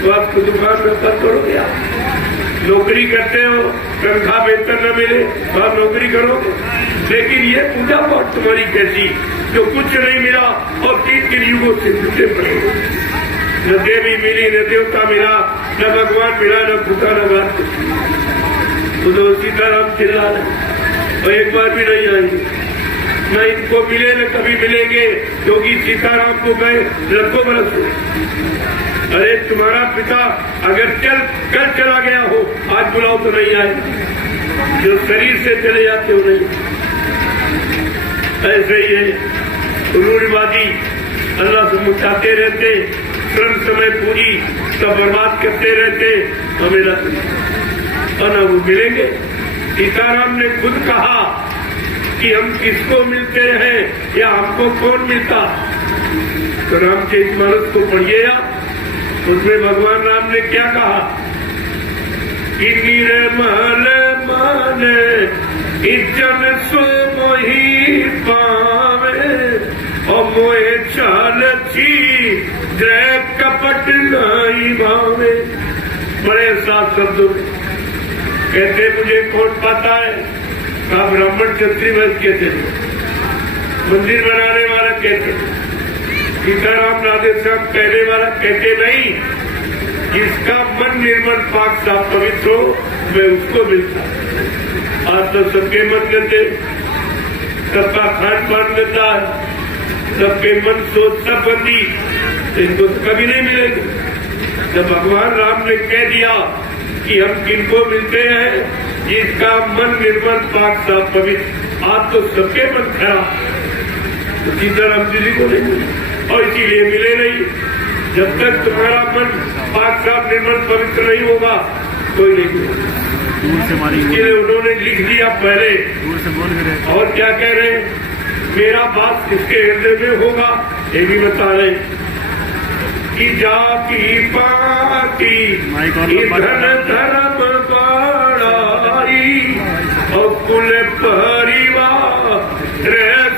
तो आप दुकान व्यापार करो क्या, नौकरी करते हो तनख्वाह वेतन न मिले तो आप नौकरी करोगे। लेकिन ये पूजा पाठ तुम्हारी कैसी जो कुछ नहीं मिला और 3 युगों से जुटे पड़े, न देवी मिली न देवता मिला न भगवान मिला न भूखा न बात, तो सीताराम चिल्ला रहे और एक बार भी नहीं आएंगे, न इनको मिले न कभी मिलेंगे, क्योंकि सीताराम को गए लाखों बरस हुए। अरे तुम्हारा पिता अगर कल चला गया हो, आज बुलाओ तो नहीं आए, जो शरीर से चले जाते हो नहीं। ऐसे ही है रूढ़िवादी, अल्लाह से मुचाते रहते, श्रम समय पूरी सब बर्बाद करते रहते, हमें और वो मिलेंगे। सीताराम ने खुद कहा कि हम किसको मिलते हैं या हमको कौन मिलता, तो रामचरितमानस को पढ़िएगा, उसमें भगवान राम ने क्या कहा कि निर्मल मन इज्जन सो मोही पावे और मोहे चाल छी जय कपट नहीं भावे। बड़े साफ शब्दों में कहते मुझे कौन पाता है, कहा ब्राह्मण क्षत्रिय वैश्य कहते थे, मंदिर बनाने वाला कहते, सीताराम राधे श्याम कहने वाला कहते नहीं, जिसका मन निर्मल पाक साफ पवित्र हो मैं उसको मिलता। आज तो सबके मन गंदे, सबका खान पान गंदा है, सबके मन सोच सब बंदी, इनको तो कभी नहीं मिलेगी। जब भगवान राम ने कह दिया कि हम किनको मिलते हैं, जिसका मन निर्मल पाक साफ पवित्र, आज तो सबके मन खराब, तो सीताराम जी को नहीं मिले और इसीलिए मिले नहीं। जब तक तुम्हारा मन पाक साफ निर्मल पवित्र नहीं होगा कोई नहीं मिलेगा। इसलिए उन्होंने लिख दिया पहले, और क्या कह रहे हैं, मेरा बात किसके हृदय में होगा ये भी बता रहे कि जाति पाति धन धर्म बड़ाई और कुल परिवार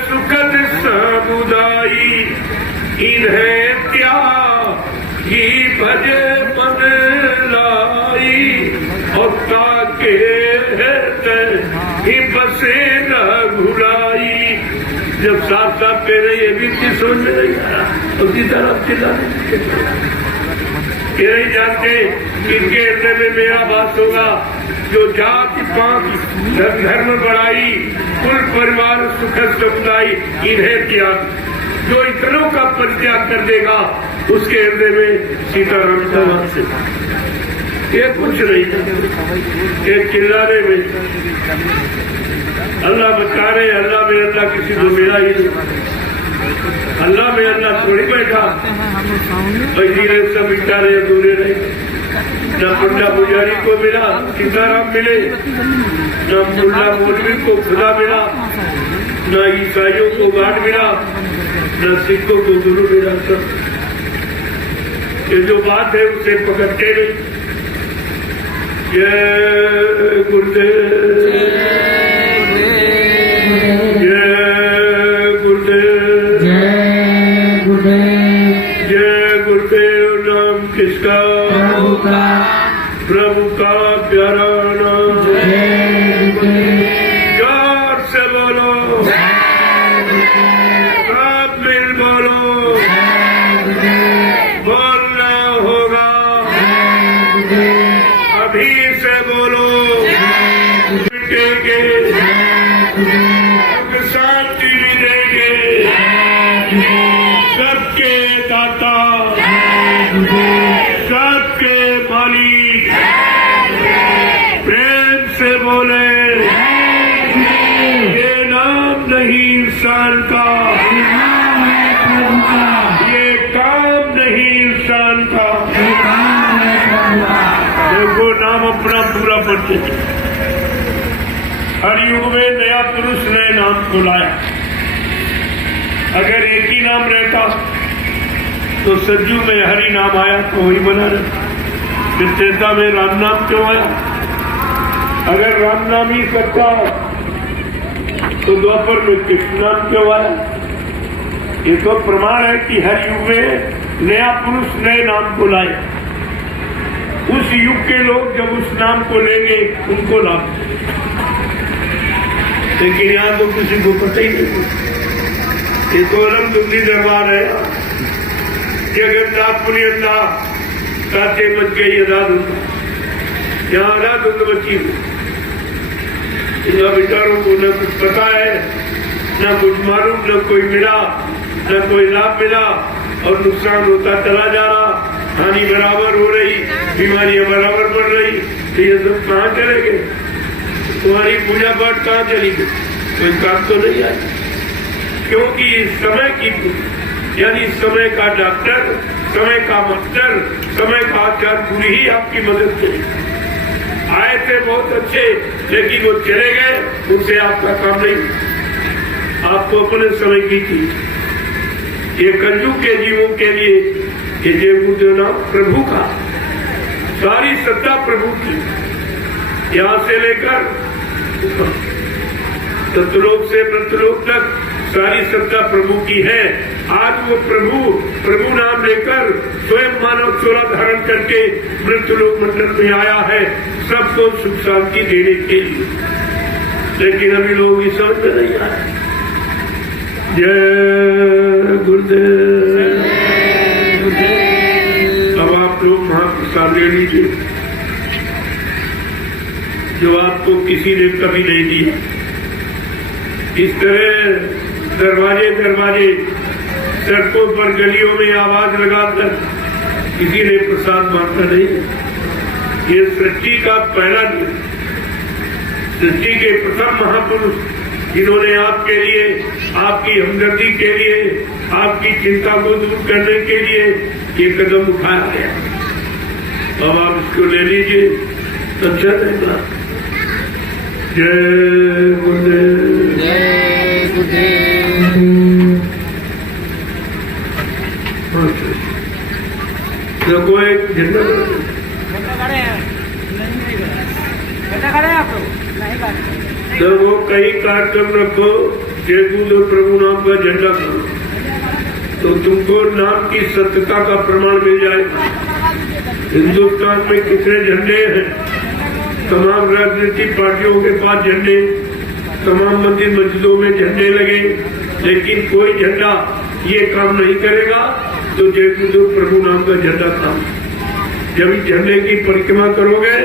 सुखद समुदायी, इन्हें त्यागी भजे मन लाई और ताके ही बसे न भुलाई। जब साफ साफ कह रहे ये भी चीज समझ में नहीं आ रहा, उसी तरह चिल्लाने ये नहीं जानते इनके हृदय में मेरा वास होगा। जो जाति पात धर्म बढ़ाई कुल परिवार सुखद समुदाय, इन्हें त्याग, जो इतनों का परित्याग कर देगा उसके हृदय में सीताराम का वास है। ये कुछ नहीं था, ये चिल्लाने में अल्लाह बता रहे, अल्लाह में अल्लाह किसी को मिला ही नहीं, अल्लाह में अल्लाह थोड़ी बैठा, धीरे सब इशारे अधूरे रहे। न मुल्ला पुजारी को मिला सीताराम मिले, न मुल्ला मौलवी को खुदा मिला, न ईसाइयों को गार्ड मिला, न सिखों को गुरु मिला। सब ये जो बात है उसे पकड़ते नहीं। जय गुरुदेव, जय गुरुदेव, जय गुरुदेव, जय गुरुदेव। नाम किसका? प्रभु का। प्रभु का प्यारा नाम। जय गुरुदेव। जोर से बोलो, सब मिल बोलो, बोलना होगा, अभी से बोलो, मिटेंगे, शांति मिलेंगे, सबके दाता, सबके मालिक, प्रेम से बोले, ये नाम नहीं इंसान का, ये काम नहीं इंसान का। देखो नाम अपना पूरा पढ़ते थे। हर युग में नया पुरुष नए नाम को लाया। अगर एक ही नाम रहता तो सज्जू में हरि नाम आया तो वही बना रहता। फिर त्रेता में राम नाम क्यों आया? अगर राम नाम ही सच्चा तो द्वापर में कृष्ण नाम क्यों आया? ये तो प्रमाण है कि हर युग में नया पुरुष नए नाम को लाए। उस युग के लोग जब उस नाम को लेंगे उनको लाभ, लेकिन यहाँ तो किसी को पता ही नहीं। ये तो अलग दुखी दरबार है। जगन्नाथपुरी अल्लाह काते मच गई अदाधुंद, यहाँ अदाधुंद बची हुई। इन बेचारों को न कुछ पता है, न कुछ मालूम, न कोई मिला, न कोई लाभ मिला और नुकसान होता चला जा रहा। हानि बराबर हो रही, बीमारियां बराबर बढ़ रही। तो ये सब कहाँ चले गए? तुम्हारी पूजा पाठ कहाँ चली गई? कोई काम तो नहीं आया, क्योंकि समय की यानी समय का डॉक्टर, समय का मास्टर, समय का आचार्य पूरी ही आपकी मदद करेगी। आए थे बहुत अच्छे, लेकिन वो चले गए, उनसे आपका काम नहीं। आपको अपने समय की थी। ये कलयुग के जीवों के लिए ये देवगुरु नाम प्रभु का, सारी सत्ता प्रभु की, यहाँ से लेकर सतलोक से मृतलोक तक सारी सत्ता प्रभु की है। आज वो प्रभु नाम लेकर स्वयं मानव चोला धारण करके मृतलोक मंडल में आया है, सबको सुख शांति देने के लिए। लेकिन अभी लोग इस समझ में नहीं आए। जय गुरुदेव। अब आप लोग महाप्रसाद ले लीजिए, जो आपको किसी ने कभी नहीं दिया। इस तरह दरवाजे सड़कों पर गलियों में आवाज लगाकर किसी ने प्रसाद बांटा नहीं। ये सृष्टि का पहला दिन, सृष्टि के प्रथम महापुरुष जिन्होंने आपके लिए, आपकी हमदर्दी के लिए, आपकी चिंता को दूर करने के लिए ये कदम उठाया गया। अब आप इसको ले लीजिए, अच्छा रहेगा। जय गुरुदेव। जय गुरुदेव। लोगों एक झंडा तो वो कई कार्यक्रम रखो, जय गुरु प्रभु नाम का झंडा करो, तो तुमको नाम की सत्यता का प्रमाण मिल जाएगा। हिंदुस्तान में कितने झंडे हैं, तमाम राजनीतिक पार्टियों के पास झंडे, तमाम मंदिर मस्जिदों में झंडे लगे, लेकिन कोई झंडा ये काम नहीं करेगा तो जय गुरु प्रभु नाम का झंडा काम। जब इस झंडे की परिक्रमा करोगे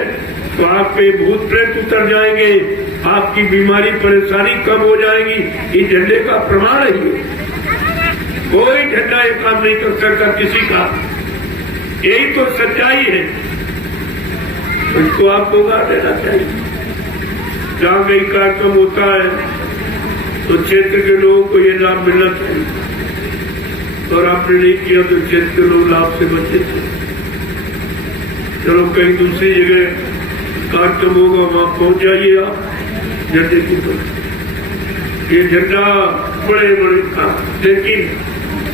तो आप पे भूत प्रेत उतर जाएंगे, आपकी बीमारी परेशानी कम हो जाएगी। इस झंडे का प्रमाण है ये। कोई झंडा ये काम नहीं कर सकता किसी का, यही तो सच्चाई है। इसको आपको गा देना चाहिए। जहाँ कहीं कार्यक्रम होता है तो क्षेत्र के लोगों को ये लाभ मिलना चाहिए, और आपने नहीं किया तो क्षेत्र के लोग लाभ से बचे थे। चलो कहीं दूसरी जगह कार्यक्रम होगा, वहां पहुंच जाइए आप झंडे की तरफ। ये झंडा बड़े बड़े था, लेकिन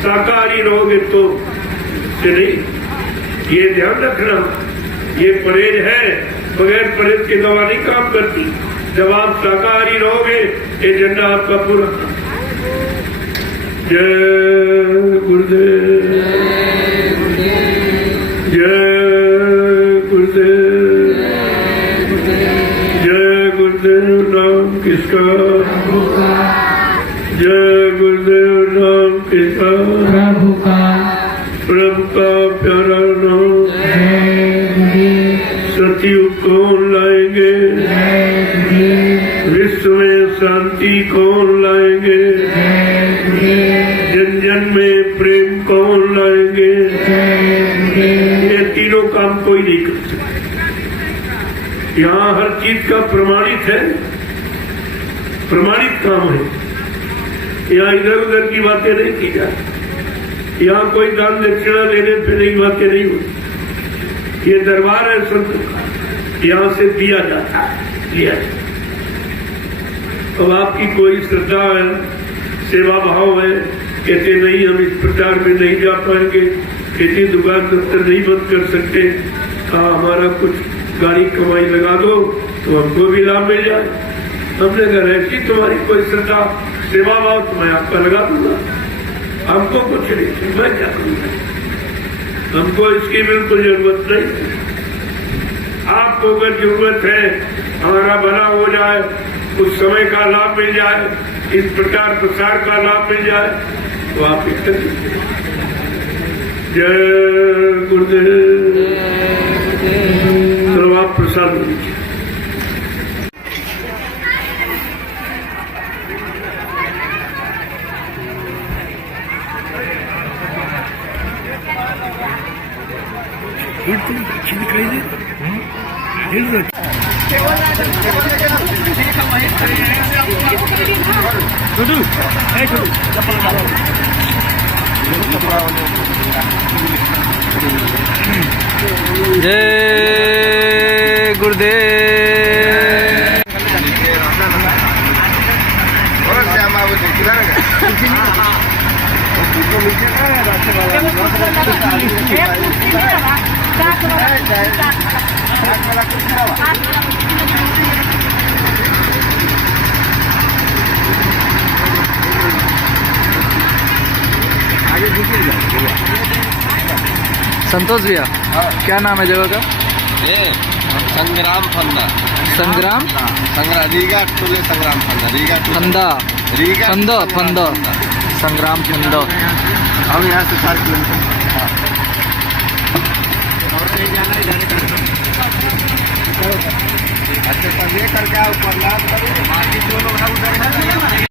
शाकाहारी रहोगे तो से नहीं। ये ध्यान रखना, ये परहेज है, बगैर परहेज के दवा नहीं काम करती। जब आप शाकाहारी रहोगे ये झंडा आपका पूरा। जय गुरुदेव। जय गुरुदेव। किसका? जय गुरुदेव नाम किसका? प्रभु का। प्रभु का प्यारा नाम। जय गुरुदेव। सतयुग कौन लाएंगे? जय गुरुदेव। विश्व में शांति कौन लाएंगे? जय गुरुदेव। जन जन में प्रेम कौन लाएंगे? जय गुरुदेव। ये तीनों काम कोई नहीं कर सकता। यहाँ हर चीज का प्रमाणित है, प्रमाणित काम है। यहाँ इधर उधर की बातें नहीं की जाती। यहाँ कोई दान दक्षिणा देने पे नहीं बातें नहीं होती। ये दरबार है संत का, यहाँ से दिया जाता है, लिया जाता है। अब आपकी कोई श्रद्धा है, सेवा भाव है, कहते नहीं हम इस प्रचार में नहीं जा पाएंगे, कहते दुकान दफ्तर नहीं बंद कर सकते, हमारा कुछ गाड़ी कमाई लगा दो तो हमको भी लाभ मिल जाए। हमने कहा ऐसी तुम्हारी कोई श्रद्धा सेवा भाव तो मैं आपका लगा दूंगा, हमको कुछ नहीं, मैं क्या करूंगा, हमको इसकी बिल्कुल जरूरत नहीं। आपको अगर जरूरत है हमारा भला हो जाए, कुछ समय का लाभ मिल जाए, इस प्रचार प्रसार का लाभ मिल जाए तो आप इसका जय गुरुदेव। चलो आप प्रसाद लीजिए। जय गुरुदेव। संतोष भैया, क्या नाम है जगह का? संग्राम फंदा। संग्राम रीगा टोले संग्राम फंदा। रीगा फंदा। रीगा फंदा फंदा संग्राम फंदा। हम यहाँ से 4 किलोमीटर। अच्छा, तब ये करके ऊपर लाभ